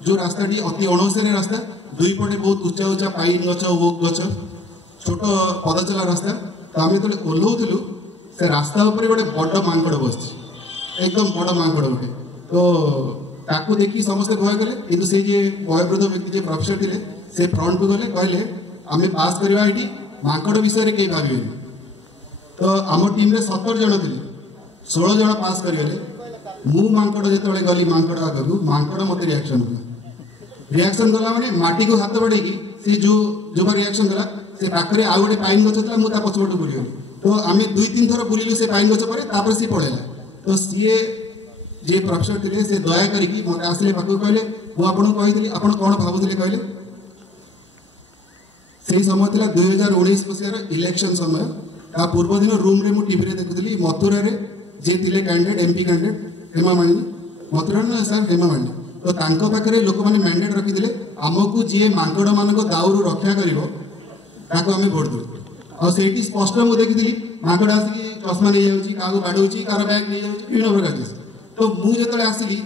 जो रास्ताटी अति अणोसर रास्ता दुई पटे बहुत उच्चा उच्चा पाइन गच ओक गच छोट पदचला रास्ता तो आम जो ओह्लूलु से रास्ता उपर गोटे बड़ मांकड़ बस एकदम बड़ मांकड़ गोटे तो ताकू देखी समस्ते भय कले किंतु से वयोवृद्ध व्यक्ति जो प्रोफेसर थे से फ्रंट को गले कहले आम पास करवा ये मांकड़ विषय कहीं भावे तो आम टीम रे 17 जन थे 16 जन पास करगले मु मांकड़ जो गली मांकड़ आगू मांकड़ मत रिएक्शन कला मैंने माटी को हाथ बढ़ेगी सी जो रिएक्शन कला से पाखे आउ गोटे पाइन गच था मुझे पछपट बुलिगली तो आम 2-3 थर बुलिलु से पाइन गच पर सी पड़ेगा तो सीए जे प्रोफेसर थे से दया करिकी मत आसिले पाखु कहले मुझे कही आप कौन भावुले कहले से समय था 2019 मसीहार इलेक्शन समय ता पूर्व दिन रूम रे मु टीवी रे देखुली मथुरा रे जे थिले candidate MP candidate Hema Malini Mathura ना सर हेमा मालिनी तो तांको पाखरे लोक माने मैंडेट रखिदिले आमको जे मांकड़ मानको दाउरू रक्षा करिवो ताको आमे वोट दउ और सेठी स्पष्ट मु देखिदिली मांकड़ आसी चश्मा नहीं जाउची कागो बाडउची कार बैग नहीं जाउची विभिन्न प्रकार तो मु जेतले आसिली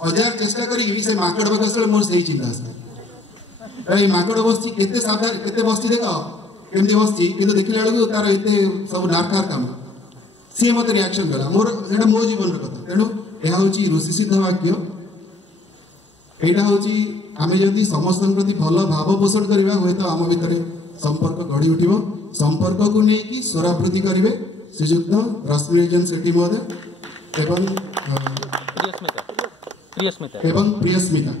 हजार चेष्टा करी से मांकड़ पाखे आसले मोर सही चिंता आसला अरे मांकड़ बसची केते सावधान केते बसची देखो केमती बसची किंतु देखिला बेलू तार एते सब नारकार काम सी मत रिएक्शन कला मोर एटा मो जीवन कथा तेणु यह हूँ ऋषि सिद्ध वाक्य यहाँ हूँ आम जदि समस्त प्रति भल भाव पोषण करवा हुए तो आम भितर संपर्क गढ़ी उठ संपर्क को लेकिन स्वरावृद्धि करेंगे श्रीजुक्त रश्मिरंजन सेठी महोदय एवं प्रियस्मिता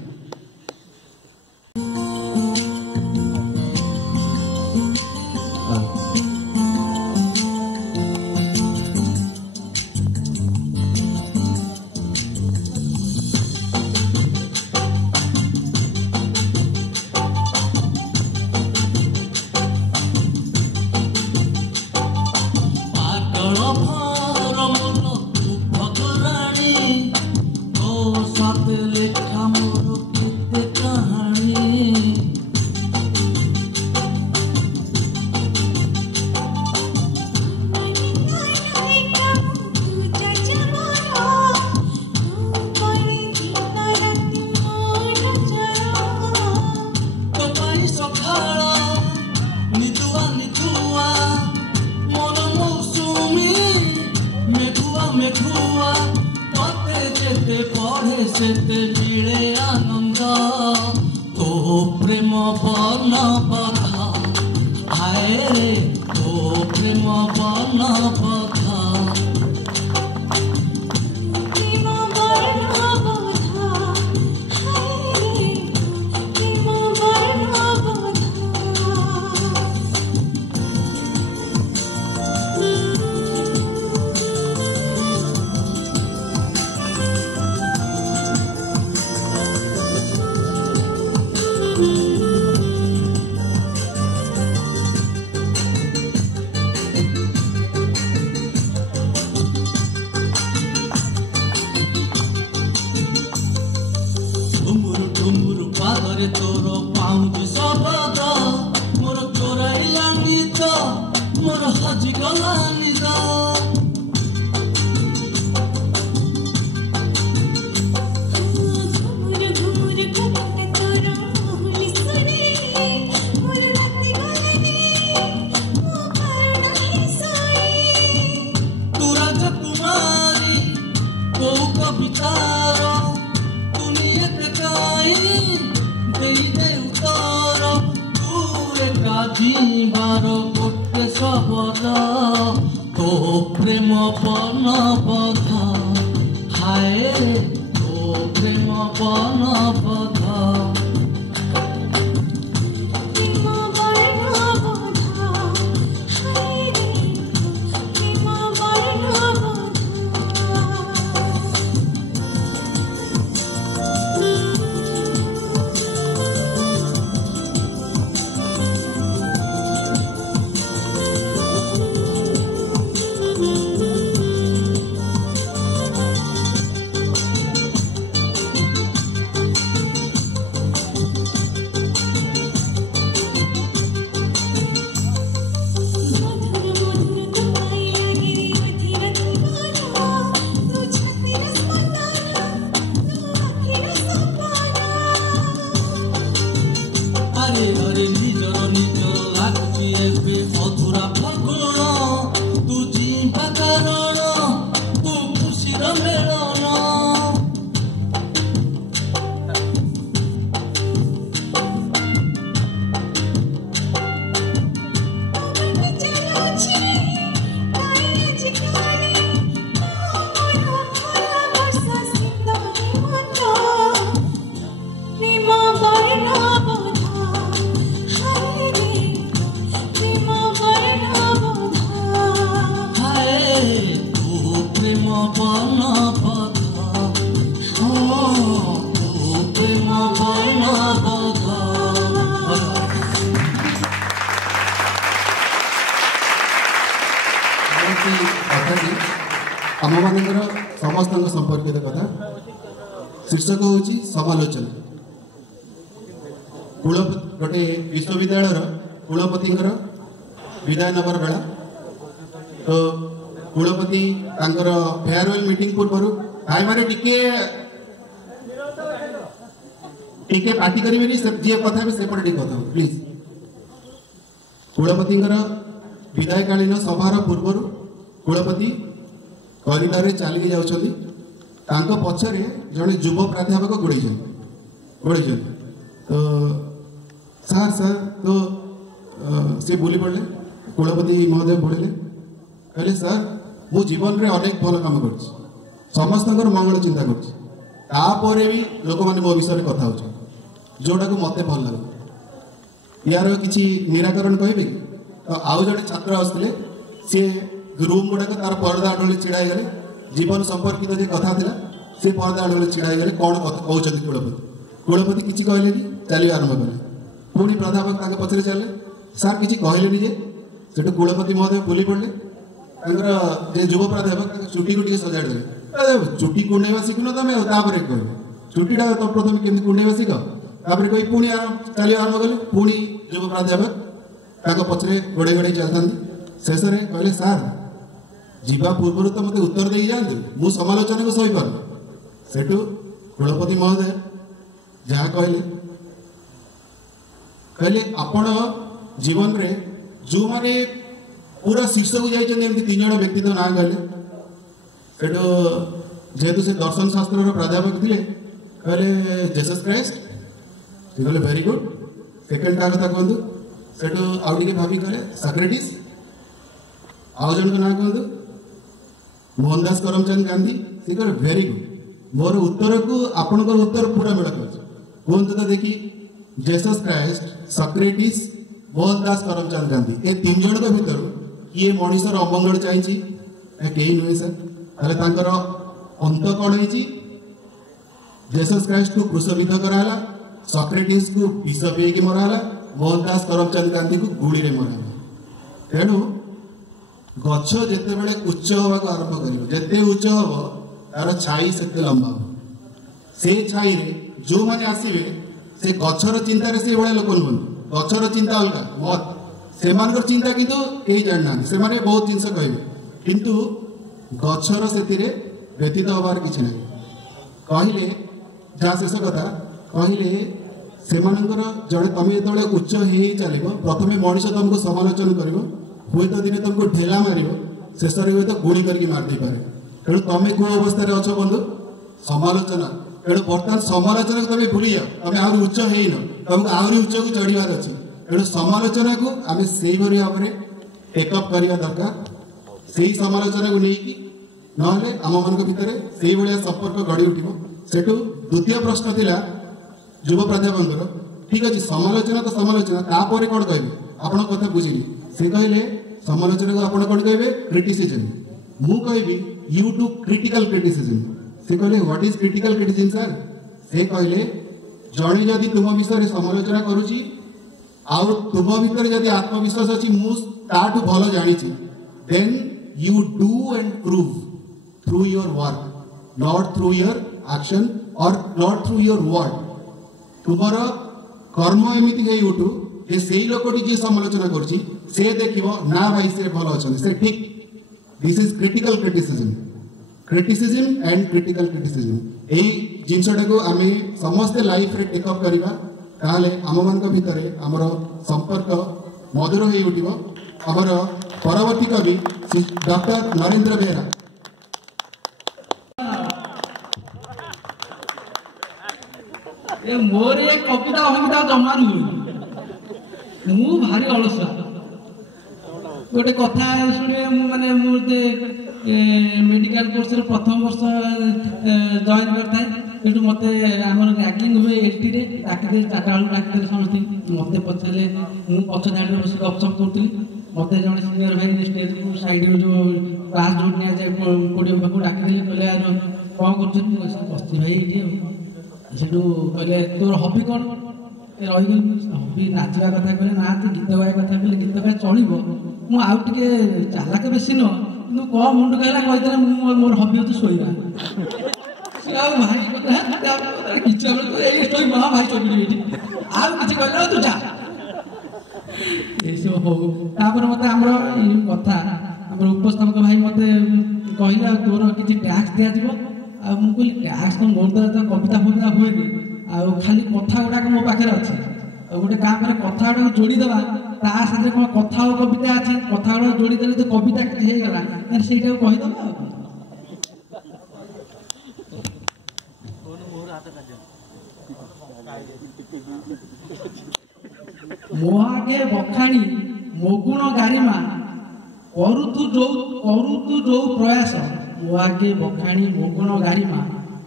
প্রেম বর্ণ পথ হায় রে ও প্রেম বর্ণ পথ तोर पाउजी शब्द मोर चोराइला निज मोर हजिगला निज तू राजकुमारी को कवितार दुनिया जीवार गोटे शब्द तो प्रेम बनबध हाय तो प्रेम बनबध आम मान समस्त संपर्कित कथा शीर्षक हूँ समालोचना गोटे विश्वविद्यालय कुलपति विदाय नगर बेला तो कुलपति फेयरवेल मीटिंग पूर्व भाई मैंने टिके पार्टी करेंगे जी कथा सेपटे कथा प्लीज कुलपति विदायकालीन सभार पूर्व कुलपति कॉरिडोर चलिए जाऊँगी पछरे जड़े युव प्राध्यापक गोड़े तो सार सार तो सी बुली पड़े कुलपति महोदय बोले कहले सार मो जीवन में अनेक भल कम कर समस्त मंगल चिंता कर भी लोक मैंने मो विषय कथा हो जोटा को मत भल लगे यार कि निराकरण कहे तो आउ जड़े छात्र आसते सी रूम गुड़ाक तार पर्दा आड़ छिड़ाई गले जीवन संपर्कित जो कथा था सी पर्दा आड़ छिड़ाई गले कौन कहते कुलपति किसी कहले चलिए आरंभ कले पुणी प्राध्यापक पचरे चले सार किसी कहले से कुलपति महोदय बुली पड़े युव प्राध्यापक चुटी को सजाड़ देले चुटी कुंडेवा शिखुन तुम कह चुटीटा तो प्रथम केमी कुंडेवा शिख तापर कही पुणी चलिए आरंभ कले पुणी युव प्राध्यापक पचरे गोड़े गोड़े चलता शेष में कहले सार जीवा पूर्व तो मत उत्तर दे जाते मु समालोचना को सही पार सेठू कुलपति महोदय जहाँ कहले आपण जीवन रे जो माने पूरा शीर्ष को जाइए तीन जन व्यक्ति तो ना कहले सेठू जेहेतु से दर्शन शास्त्र प्राध्यापक थे कहले जीसस क्राइस्ट से कहले वेरी गुड सेकेंड का कथा कहतु सेठू आउ टे भाभी कहे सक्रेटिस आउ जन ना कहतु मोहनदास करमचंद गांधी से कहले वेरी गुड मोर उत्तर को आपनकर उत्तर पूरा मेल कर कहतु तो देखी Jesus Christ Socrates Mohandas Karamchand Gandhi ए तीन जन भर किए मनीषर अमंगल चाहिए कहीं नुहे सर ताले अंत कौन है जेसस क्राइस्ट को क्रूसबिद्ध कराला सक्रेटिस को विष पीकी मराला मोहनदास करमचंद गांधी को गुड़ी में मराला तेणु गछ जिते बड़े उच्च हवा को आरंभ करते उच्च हम तार छाई से लंबा हम से छाई रे जो मैंने आसवे से गछर चिंतार से भाई लोक नुहत गछर चिंता अलग मत से चिंता किंतु कहीं जाना से बहुत जिन कहे किंतु गछर से व्यतीत हबार कि ना कहले जहाँ शेष कथा कहले से जड़े तुम जो उच्च ही चलो प्रथम मनीष तुमको समालोचन कर हुए तो दिने तुमको ढेला मार शेष हुए तो गुड़ी करके मारदे पारे तेणु तुम कौ अवस्था अच्छ बंधु समालोचना तेणु बर्तमान समालोचना को तुम भूली जाओ तुम आहरी उच्च है तुमको आहरी उच्च को चढ़ार अच्छे तेणु समालोचना को आम से भाव में टेकअप करवा दरकार से समालोचना को लेकिन ना आम मान भितर से भाया संपर्क गढ़ी उठो सेठू द्वितीय प्रश्न थिला युव प्राध्यापक ठीक अच्छे समालोचना तो समालोचना तापर कौन कहे आपण कथा बुझिली से कहले समालोचना को आपण कौन कहे क्रिटिसिजम मु कहबी यू डू क्रिटिकल क्रिटिसिजम से कहले what is critical criticism sir से कहले जणे जदि तुम विषय समालोचना करूची आउ तुम भीतर जदि आत्मविश्वास अच्छी मु ताठू भल जानी then you do and prove through your work not through your action और नॉट थ्रू योर वर्ड तुमर कर्म एमती है उठू जे से लोकटी जी समालोचना करछि से देखिबो ना भाई से भल अछन से ठीक this is critical criticism and critical criticism एई जिंसटा को आमे समस्त लाइफ रे टेक अप करिबा ताले आम मान भितर आमर संपर्क मधुर हो उठिबो आमर परवर्ती कवि डॉक्टर नरेंद्र बेहरा मोर ये कविता फविता जमा नुह मु भारी अलसुआ गोटे कथा शुणे माने मुझे मेडिकल कोर्स प्रथम वर्ष जॉइन करता मत आम रैगिंग हुए एलटी रे डाकिदे चार्टा बेलू डाकिदे समस्त मत पचारे मुझे पछ धाड़ी बस गपसप करी मत जन सीनियर भाई स्टेज को साइड जो क्लास जो नि जाए पोडियम पाक डाकिदे कहले कौन कर बस्ती भाई ये सेठू कहले तोर हबी कौन रही हबी नाचवा कथा कहले ना तू गीत गाय कथा कहले गीत गाय चलो मु आउ टे चालाक बेसी न कि कम मुंड कहला कहीदे मोर हबी हूँ शोवा भाई कहला किसी बेल महा भाई चली आउ कि कहला तू जा सब हो मत आम कथा आम उपस्थापक भाई मत कहला तोर किसी टैक्स दिज्व मुझे टैक्स तो मोर द्वारा तो कविता फविता हुए खाली कथा गुड़ाक मो पाखे अच्छे गोटे काम करे कथा गुड़ा जोड़ीदेवा ता साथ कौन कथा और कविता अच्छे कथा गुड़ा जोड़ीदे तो कविता होगा से कहीदेवा मोहागे बखाणी मगुण गारिमा करुतु जो प्रयास मोहागे बखाणी मगुण गारिमा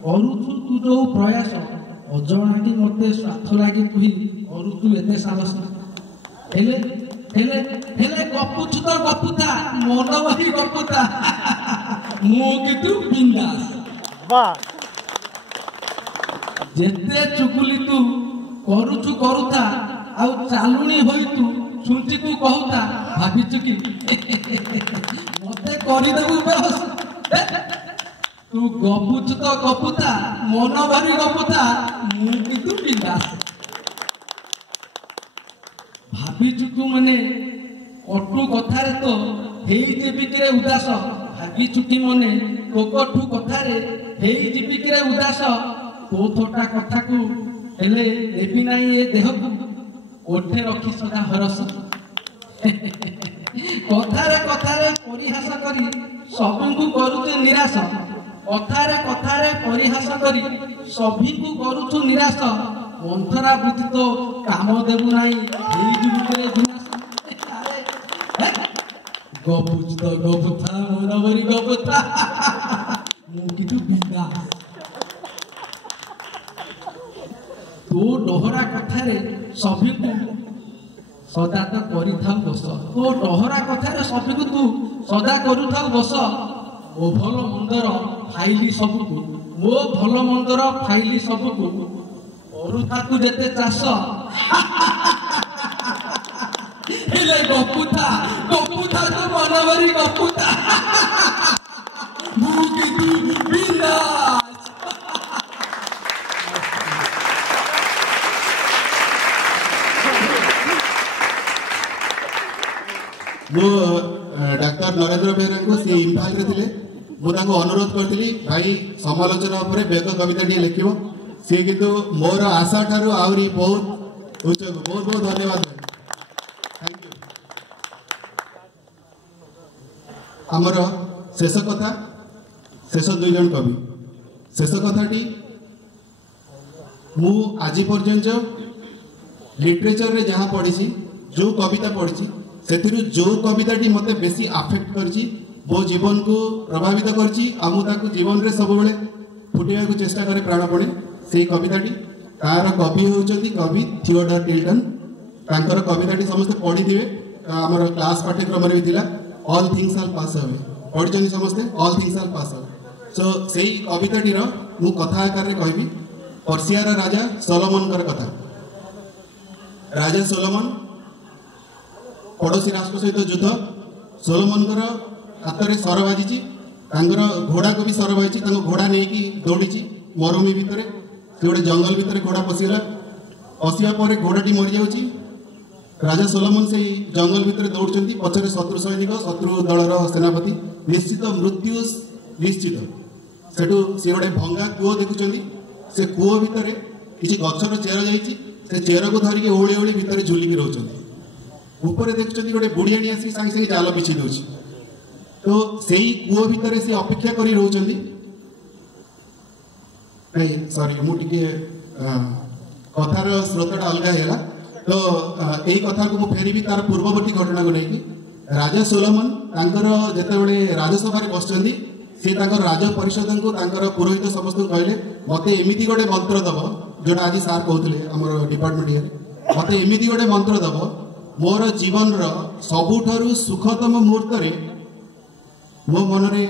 करुतु तू जो प्रयास अजणाटी मते स्वार्थ लगी तुही करुतु एते साहस हेले हेले हेले गपुछु तो गपुता मन वही गपुता मो कितु बिंदास वाह जेते चुकुली तू करुछु करुता आउ चालुनी होई तू सुनची तू कहूता भाभी चुकी मते करी देबू बस तू गपुछु तो गपुता मन भारी गपुता मु कितु बिंदास भाभी चुकू मने कटु कथारे तो हेई जीविके उदास भाभी चुकी मने कोकठु कथारे हेई जीविके उदास तो थोटा कथा को हेले देबी नाही ए देह को ओठे रखी सदा हरस कथारे कथारे परिहास करी सबको करूचे निराश कथारे कथारे परिहास करी सभी को करूछु निराश ମନ୍ଥରା ବୁଦ୍ଧି ତ କାମ ଦେବୁ ନାହିଁ ହେଇଯିବୁ ବିନାଶ। ଗପୁଛି ତ ଗପୁଥା ମନବରି ଗପୁଥା ମୁଁ କିନ୍ତୁ ବିନ୍ଦାସ। ତୋ ଡହରା କଥାରେ ସଭିକୁ ସଦା ତ କରିଥାଉ ବସ। ତୋ ଡହରା କଥାରେ ସଭିକୁ ତୁ ସଦା କରୁଥାଉ ବସ। ମୋ ଭଲ ମନ୍ଦର ଫାଇଲି ସବୁକୁ, ମୋ ଭଲ ମନ୍ଦର ଫାଇଲି ସବୁକୁ କରୁଥାକୁ ଯେତେ ଚାଷ ହେଲେ ଗପୁଥା ଗପୁଥା ତୋ ମନବରି ଗପୁଥା ମୁଁ କିନ୍ତୁ ବିନ୍ଦାସ। मु डाक्टर नरेंद्र बेहरा को सी इम्फाल रे थिले मुझे अनुरोध करी भाई समालोचना पर बेग कविता टी लिख सी किंतु मोर आशा ठारू आहरी बहुत उच्च बहुत बहुत धन्यवाद थैंक यू। आमर शेष कथा शेष दुई जन कवि शेष कथाटी मु आज पर्यंत लिटरेचर रे जहाँ पढ़ी जो कविता पढ़ी से जो कविताटी मत बेसी आफेक्ट करची मो जीवन को प्रभावित करची जीवन रे सब बेले फुटेवा को चेष्टा करे प्राणपणे से कविताटी तार कवि होउचंती कवि थियोडर टिल्टन। तांकर कविताटी समस्त पढ़ी थे आमर क्लास पाठ्यक्रम रे भी all things are pass away पढ़ी समस्ते all things are pass away. सो से कविताटी मु कथा आकार रे कहबी पर्सियार राजा सोलोमन कथा। राजा सोलोमन पड़ोसी राष्ट्र सहित युद्ध सोलोमन हाथ में सर बाजी घोड़ा को भी सर बाजी घोड़ा नहीं दौड़ी मरुमी भितर से गोटे जंगल भितर घोड़ा पशिगला पशिया पर घोड़ाटी मरी जाऊँगी। राजा सोलोमन से जंगल भितर दौड़ पचर शत्रु सैनिक शत्रु दलर सेनापति निश्चित मृत्यु निश्चित सेठू सी गोटे भंगा कूह देखुं से कूह भितर किसी गचर चेर जा चेर को धरिकी ओली ओली भितर झुलिकी रोच ऊपर देखुं गोटे बुढ़ियाणी आसी सागे सागे जाल बिछी दौर तो से कूह भितर से अपेक्षा कर रोचंदी नहीं सॉरी मुझे कथार स्रोतटा अलग है तो यही कथा को फेरी तार पूर्ववर्ती घटना को लेकिन राजा सोलोमन जिते राजसभा बसुँच सी राज परिषद को पुरोहित समस्त कहले मत एमती गोटे मंत्र दब जोटा आज सार कहते आम डिपार्टमेंट मत एमती गोटे मंत्र दब मोर जीवन सबुठारु सुखतम मुहूर्त मो मन रे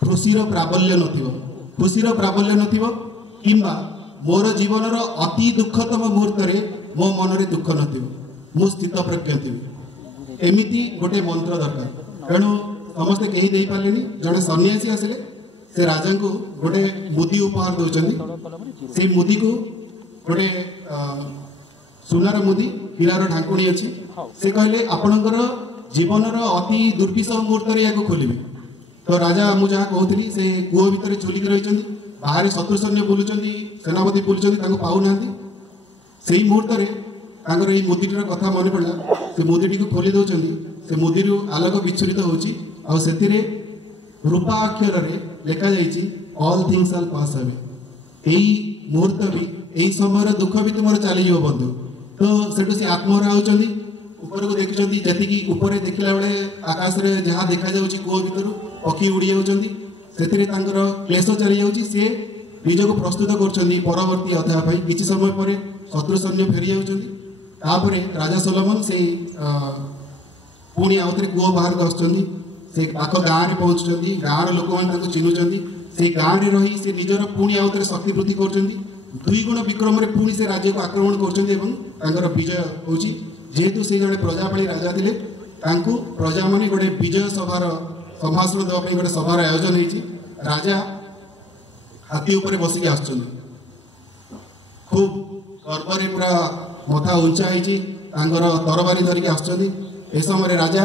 खुशीर प्राबल्य नथिबो किंबा मोर जीवन अति दुखतम मुहूर्त मो मन रे दुख नथिबो मु स्थित प्रज्ञ थी एमिति गोटे मंत्र दरकार। तेणु समस्ते कहीं दे पारे जड़े सन्यासी आसिले से राजा को गोटे मुदी उपहार दौरान से मुदी को गोटे सुनार मुदी हीरार ढांकुणी अच्छी से कहले आपणकर जीवन अति दुर्विषह मुहूर्त या खोलिबे तो राजा मुझे जहाँ कहती से कूह भितर झुलिकी रही बाहर शत्रु सैन्य बुलूँ सेनापति बुलूँ पाऊना से मुहूर्त ये मुदीटर कथा मन पड़ा से मुदीटी को खोली दौरान से मुदी आलोक विच्छुरित होची रूपा अक्षर लेखा जाइए all things are pass away यही मुहूर्त भी यही समय दुख भी तुम चली बंधु तो सेठू से आत्महरा होती ऊपर को देखुं जी ऊपर देखला बेले आकाश में जहाँ देखा जाऊँगी कूह भर पक्षी उड़ी जाऊँगी क्लेश चली जाऊँगी सी निजक प्रस्तुत करवर्ती अध्याय किसी समय पर शत्रु सैन्य फेरी जाऊँगी राजा सोलोमन से पुणी आउ थे कूह बाहर को से पाख गाँव में पहुँचुंट गाँव लोक मैंने चिन्हुंट से गाँव में रही से निजर पुणी आउ थे शक्ति वृद्धि कर दुई गुण विक्रम पुणी से राज्य को आक्रमण कर विजय हो जेहेतु से जड़े प्रजापाली राजा थे प्रजा मैंने गोटे विजय सभार संभाषण देवाई गोटे सभार आयोजन होती राजा हाथी उपर बसिक आस खूब गर्व पूरा मथा उंचा होती तरबारी धरिकी आस समय राजा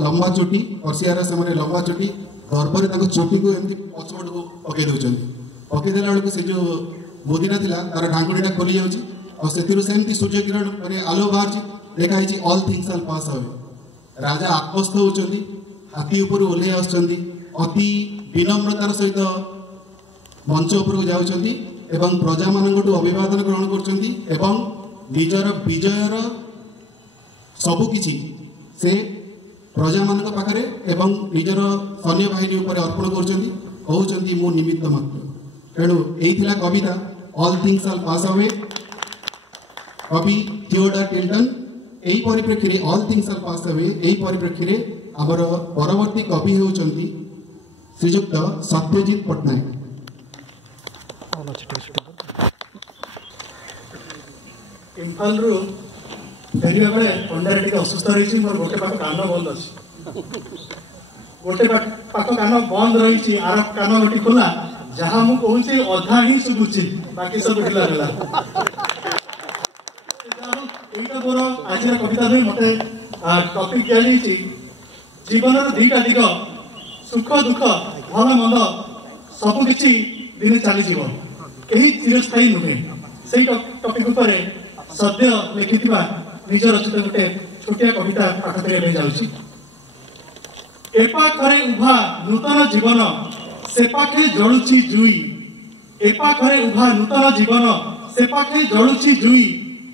लंबा चुटी पर्सियार से लंबा चुटी गर्व चुटी को एमती पछपट को पकई दौरान पकईदेला बेलू से जो मुदीटा था तार ढांकुणीटा खोली जाऊँगी और सेमती सूर्य किरण मैंने आलो बाहर लिखाई all things are pass away. राजा आत्मस्थ होती हाथी उपर ओह्लै आसुँच अति विनम्रतार सहित मंच उपर को जाऊँच एवं प्रजा मानकटू अभिवादन ग्रहण करछंती एवं निजर विजयर सबु किछि से प्रजा मानक पाखरे एवं निजर सैन्य बाहिनी ऊपर अर्पण करछंती कहउछंती मो निमित्त मात्र। तेणु एइथिला कविता all things are pass away कवि थियोडर टिल्टन एई परिप्रेक्षी रे all things are pass away एई परिप्रेक्षी रे आमर परवर्ती कवि होउछंती श्रीयुक्त सत्यजित पटनायक। इम्फाल रु फेरिया बेले पंडारे टिके असुस्थ रही मोर गोटे पाख कान बंद अच्छी गोटे पाख कान बंद रही आर कान गोटे खोला जहाँ मु कहूँ अधा ही शुभुची बाकी सब ढिला ढिला एटा मोर आज कविता नहीं मते टॉपिक दिया जीवन दीटा दिग सुख दुख भल मंद सबकि दिन चली कहीं चिरस्थायी नुहे से टॉपिक उपर सद्य लिखि निज रचित गोटे छोटिया कविता पाठ करने जाऊँगी। एपाखरे उभा नूतन जीवन से पाखे जलुची जुई एपाखरे उभा नूतन जीवन से पाखे जलुची जुई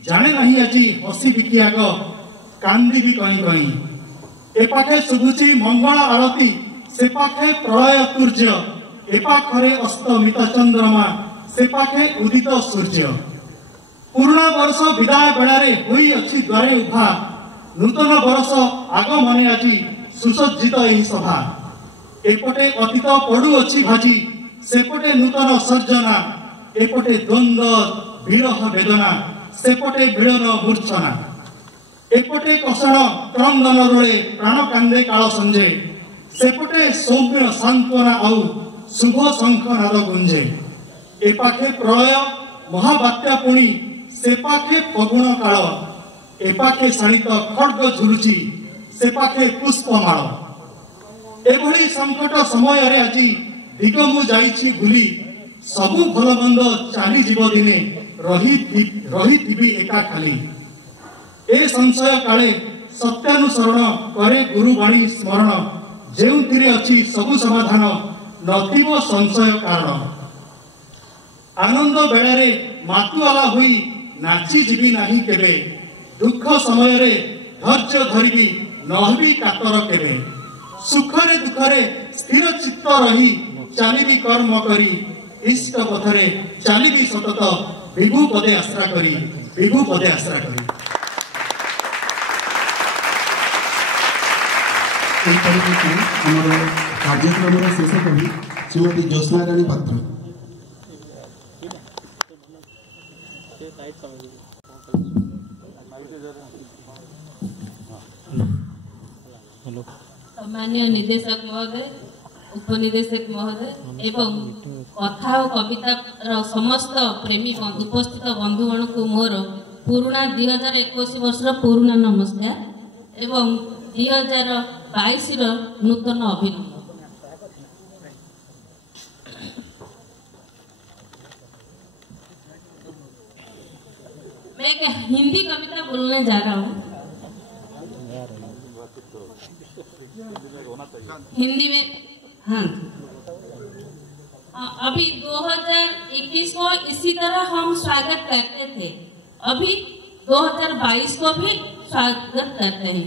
जाने नहीं आज हसी बिकी आग कांदी भी कहीं कहीं एपाखे शुभुची मंगल आरती से पाखे प्रलय तूर्य एपाखरे अस्तमित चंद्रमा से पाखे उदित सूर्य पुराणा वर्ष विदाय बेड़ारे होई अच्छी द्वारे उभा नूतन वर्ष आगमने आज सुसज्जित यही सभा एपटे अतीत पड़ू अच्छी भाजी सेपटे नूतन सर्जना एपटे द्वंद्व विरह वेदना सेपटे मिलन मूर्छना एपटे कषण क्रंदन रोले प्राण कांदे काल संजे सेपटे सौम्य सांत्वना आउ शुभ शंख नाद गुंजे एपाखे प्रलय महाबात्या पुणी सेपाखे फगुण काल एपाखे शाणित खड्ग झुरुची सेपाखे पुष्पमाल एभली संकट समय रे आज दिगमु जाइछि भूली सबु भल मंद चाली जीव दिने रही एका खाली ए संशय काले सत्यानुसरण करे गुरुवाणी स्मरण जेउथिरे अछि सबु समाधान नथिब संशय कारण आनंद बेड़ारे मातुआला हुई नाची जीवी नाही केबे दुख समय रे धैर्य धरिबी नहबी कातर केबे सुखरे दुखरे स्थिर चित्त रही चालिबी कर्म करी इष्ट पथरे चालिबी सतत विभु पदे आश्रा करी विभु पदे आश्रा करी। कार्यक्रम शेष कवि श्रीमती ज्योत्स्ना राणी पात्र। सम्मान्य निर्देशक महोदय उपनिदेशक महोदय एवं कथा और कविता समस्त प्रेमी उपस्थित बंधुगण को मोर पुराणा 2021 वर्ष पुराणा नमस्कार एवं 2022 नूतन अभिनंदन। मैं एक हिंदी कविता बोलने जा रहा हूँ। हिंदी में हाँ अभी 2021 को इसी तरह हम स्वागत करते थे, अभी 2022 को भी स्वागत करते हैं।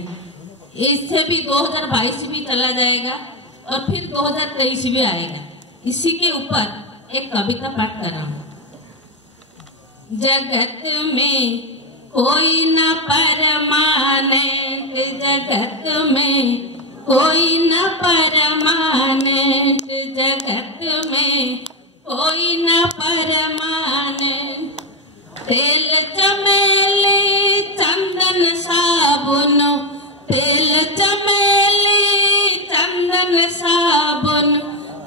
इससे भी 2022 भी चला जाएगा और फिर 2023 भी आएगा। इसी के ऊपर एक कविता पाठ कर रहा हूँ। जगत में कोई न परमानेंट, जगत में कोई न परमानेंट, जगत में कोई न परमानेंट। तेल चमेली चंदन साबुन, तेल चमेली चंदन साबुन,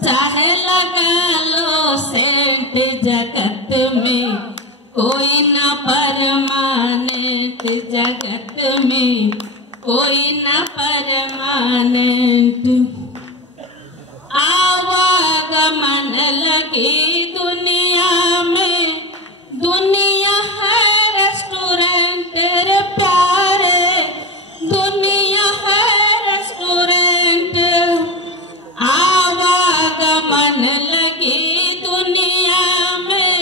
चाहे लगा लो सेंट। जगत में कोई न परमानेंट, जगत में कोई न परमानेंट। आवागमन लगी दुनिया में, दुनिया है रेस्टोरेंट रे प्यारे, दुनिया है रेस्टोरेंट। आवागमन लगी दुनिया में,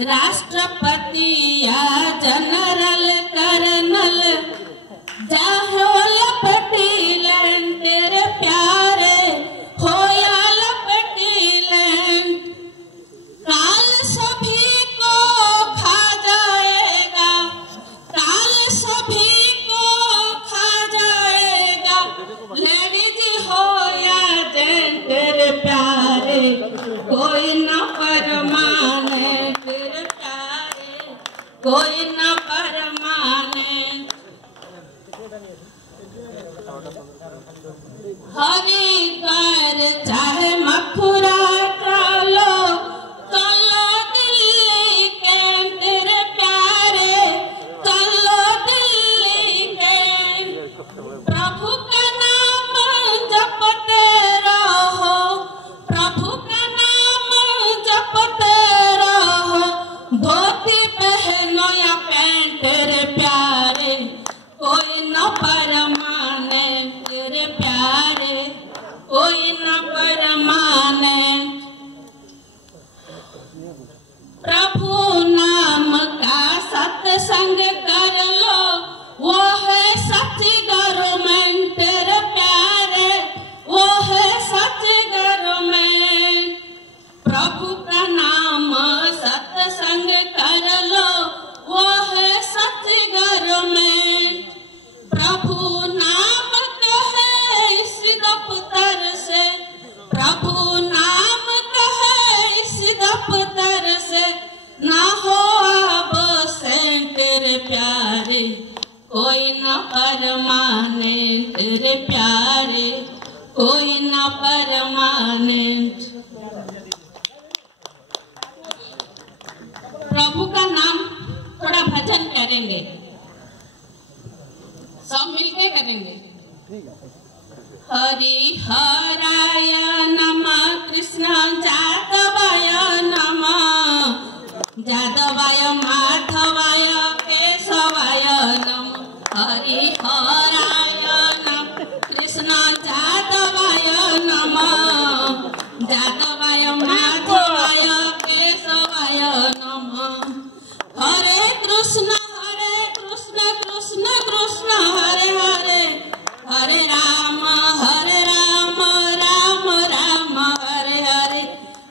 राष्ट्रपति या जनरल कर्नल जाहो लपटी लैंड तेरे प्यारे हो या लपटी लैंड काल सभी को खा जाएगा, काल सभी को खा जाएगा, लेडीज हो या जेंट तेरे प्यारे कोई न परमाने, तेरे प्यारे कोई न परमाने। हरिद्वार चाहे मथुरा चलो, चलो दिल्ली के तेरे प्यारे, चलो दिल्ली के। प्रभु का नाम जपते रहो, प्रभु का नाम जपते रहो, धोती पहनो या पैंट तेरे प्यारे कोई न परमाने, तेरे प्यारे कोई न परमाने। प्रभु नाम का सत्संग कर लो, वो है सच्ची गवर्नमेंट तेरे प्यारे, वो है सच्ची गवर्नमेंट। प्रभु का नाम सत्संग कर लो, वो है सच्ची गवर्नमेंट। प्रभु नाम कहे इस दफ्तर से, प्रभु नाम कहे इस दफ्तर से, ना हो अब से तेरे प्यारे कोई न परमाने, तेरे प्यारे कोई न परमाने। प्रभु का नाम थोड़ा भजन करेंगे, सब मिलके करेंगे। हरि हराय नमः, कृष्ण जादवाय नमः, जादवाय माधवाय केशवाय नमः। हरि हराय नमः, कृष्ण जादवाय नमः, जादवाय माधवाय केशवाय नमः। हरे कृष्ण कृष्ण कृष्ण हरे हरे, हरे राम राम राम हरे हरे।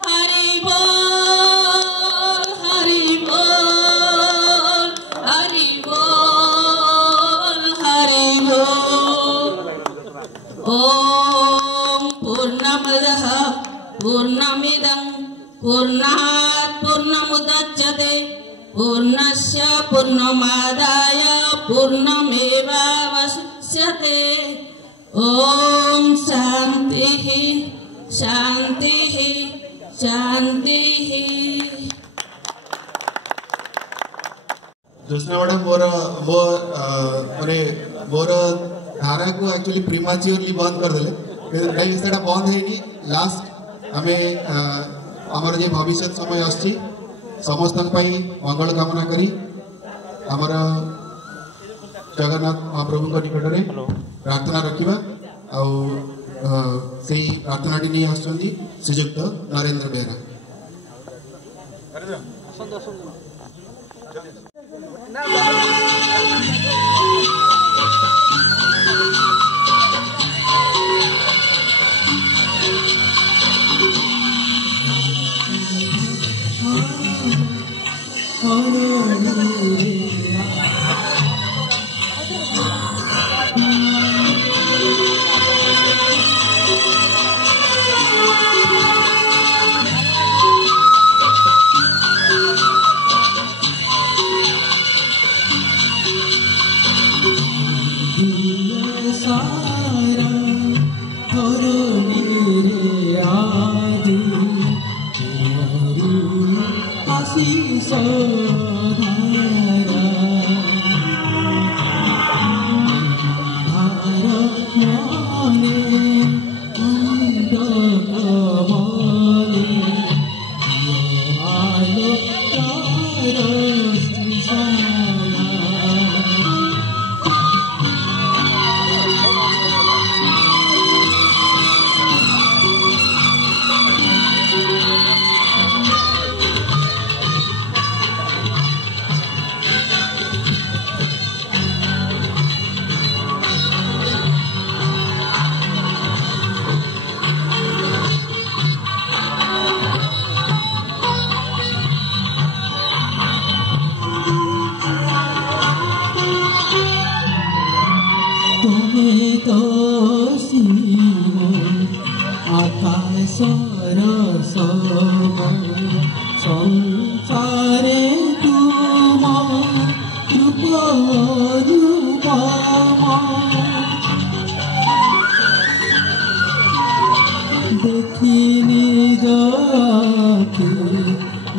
हरि बोल हरि बोल हरि बोल हरि बोल। ओम पूर्णमदः पूर्णमिदं पूर्णात् पूर्णमुदच्यते, पूर्णस्य पूर्णमादाय पूर्णमेवावशिष्यते। ओम शांति शांति शांति। ज्योत्सना मैडम मोर धारा को एक्चुअली प्रीमाच्योरली बंद कर देले, कहीं सेटा बंद है लास्ट आम आमर जे भविष्य समय आछि समस्त मंगल कामना करी आमर जगन्नाथ महाप्रभु निकट में प्रार्थना रखा। से प्रार्थना नहीं आसुच्च श्रीजुक्त नरेंद्र बेहरा। सरसम संसारे तुम रूप रूपम देखी निज आखि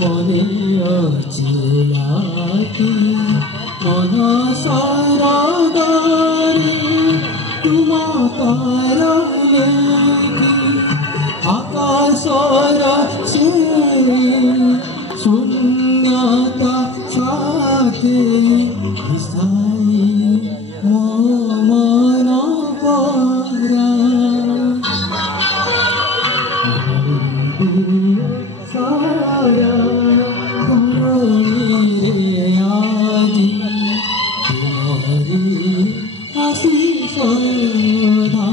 मने अचिलाखि मन सरगरे तुम कर लेखि आकाशर से शून्यता छाते विसाई मो मन परा सारा धरणी रे आदि तुम्हारी आशीष धारा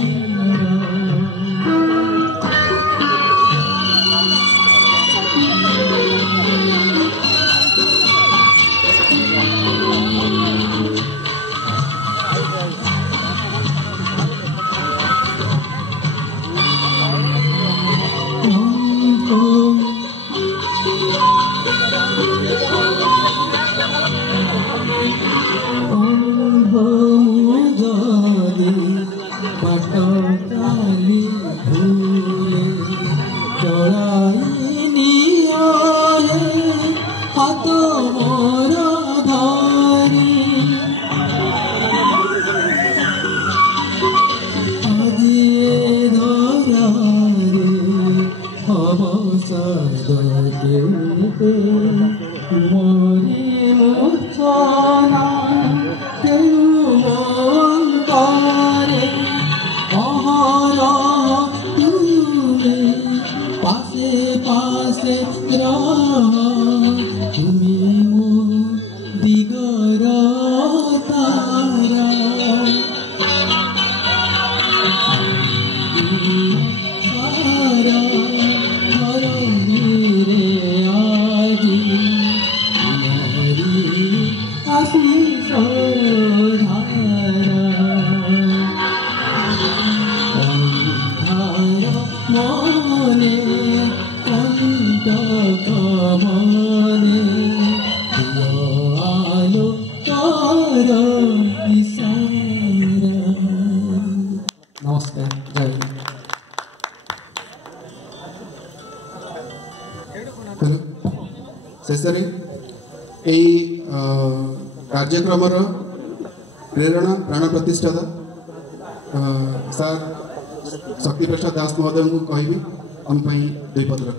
शेषे कार्यक्रम प्रेरणा प्राण प्रतिष्ठाता सार शक्ति प्रसाद दास महोदय को कहबी हम दुई पद रख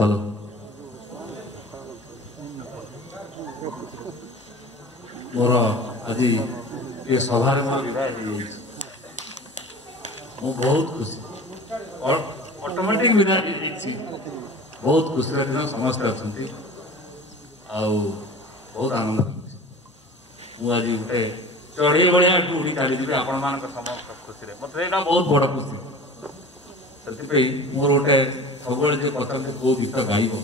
हेलो मोर आज ये सभार मोर विवाह हो बहुत खुशी और ऑटोमेटिक विदाय बहुत खुशी दिन समस्त अच्छा बहुत आनंद मुझे गोटे चढ़े भाया उड़ी चली आपण मान खुशी मत बहुत बड़ खुशी से मोर गोटे सब पचारे कौ गीत गाइब कौ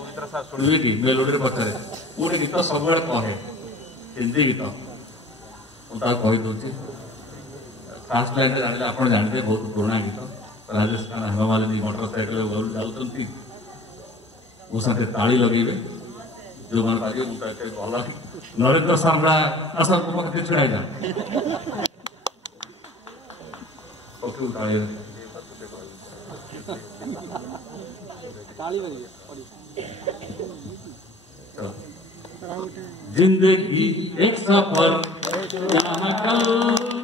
गीत सार शुणे कि मेलोडी पचारे गोटे गीत सब कहे हिंदी गीत मुझे कहीदे फास्ट लाइन जाने आप जानते बहुत पुराना गीत राजेश खान हेमामालिनी मोटरसाइकेल जाऊँगी मो साथे ताली लगे जो मैंने बाजे मुझे भल नरेंद्र सामरा आसर मत छुड़ा पक्षी जिंदगी एक सफर यहाँ कल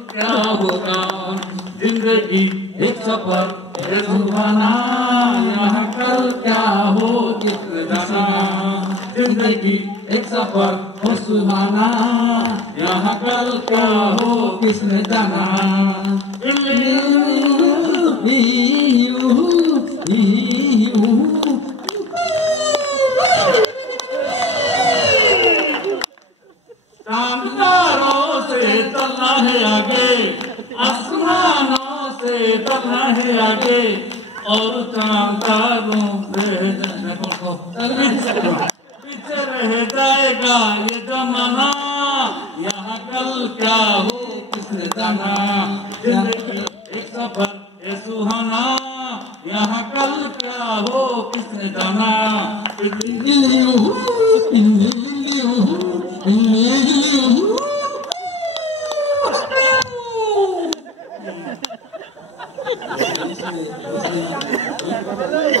क्या होगा जिंदगी एक सफर सुहाना यहाँ कल क्या हो किसने जाना जिंदगी एक सफर हो सुहाना यहाँ कल क्या हो किसने जाना चांदारों से चलना है आगे आसमानों से चलना है आगे और चांदारों से पीछे रह जाएगा ये जमाना, यहाँ कल क्या हो किसने जाना। जिंदगी एक सफर ये सुहाना, यहाँ कल क्या हो किसने जाना।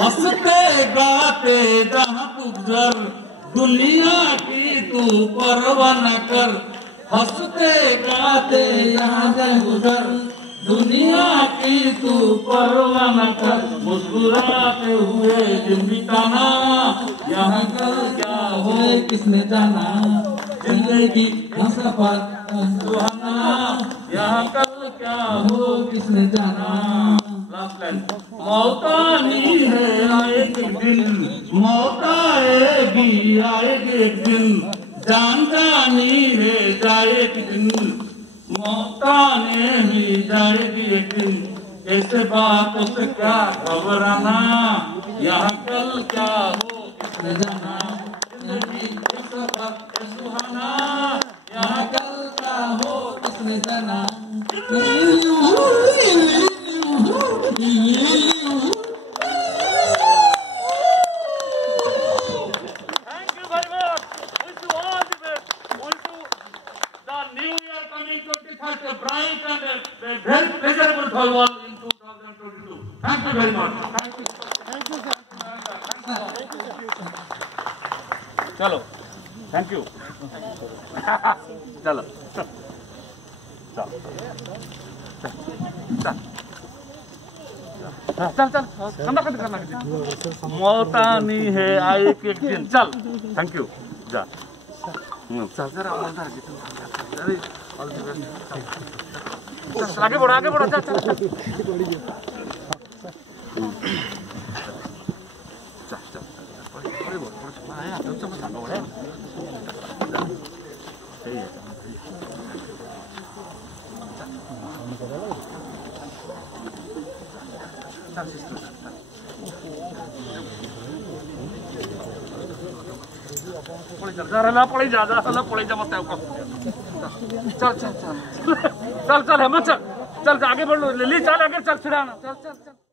हंसते गाते जहाँ तू गुजर, दुनिया की तू परवाह न कर। हंसते गाते यहाँ से गुजर, दुनिया की तू परवाह न कर। मुस्कुराते हुए दिन बिताना, यहाँ कल क्या हो किसने जाना। जिंदगी का सफर सुहाना, यहाँ कल क्या हो किसने जाना। मौत आनी है आएगी दिन, मौत आएगी आएगी एक दिन। जान जानी है जाएगी दिन, मौत आने भी जाएगी एक दिन। ऐसे बातों से क्या घबराना, यहाँ कल क्या हो किसने जाना। जिंदगी का सफर सुहाना, यहाँ कल क्या हो किसने जाना। Bright and a very pleasurable farewell in 2022. Thank you very much. Thank you. Thank you, sir. चलो, thank you. चलो, चल मौत आनी है आए के एक दिन। चल, थैंक यू। जा आगे बढ़ो आगे बढ़ो। चल पड़ी जा मत चल चल चल चल चल हेमंत चल चल आगे बढ़ लो लिली चल आगे चल फिर आना चल चल चल।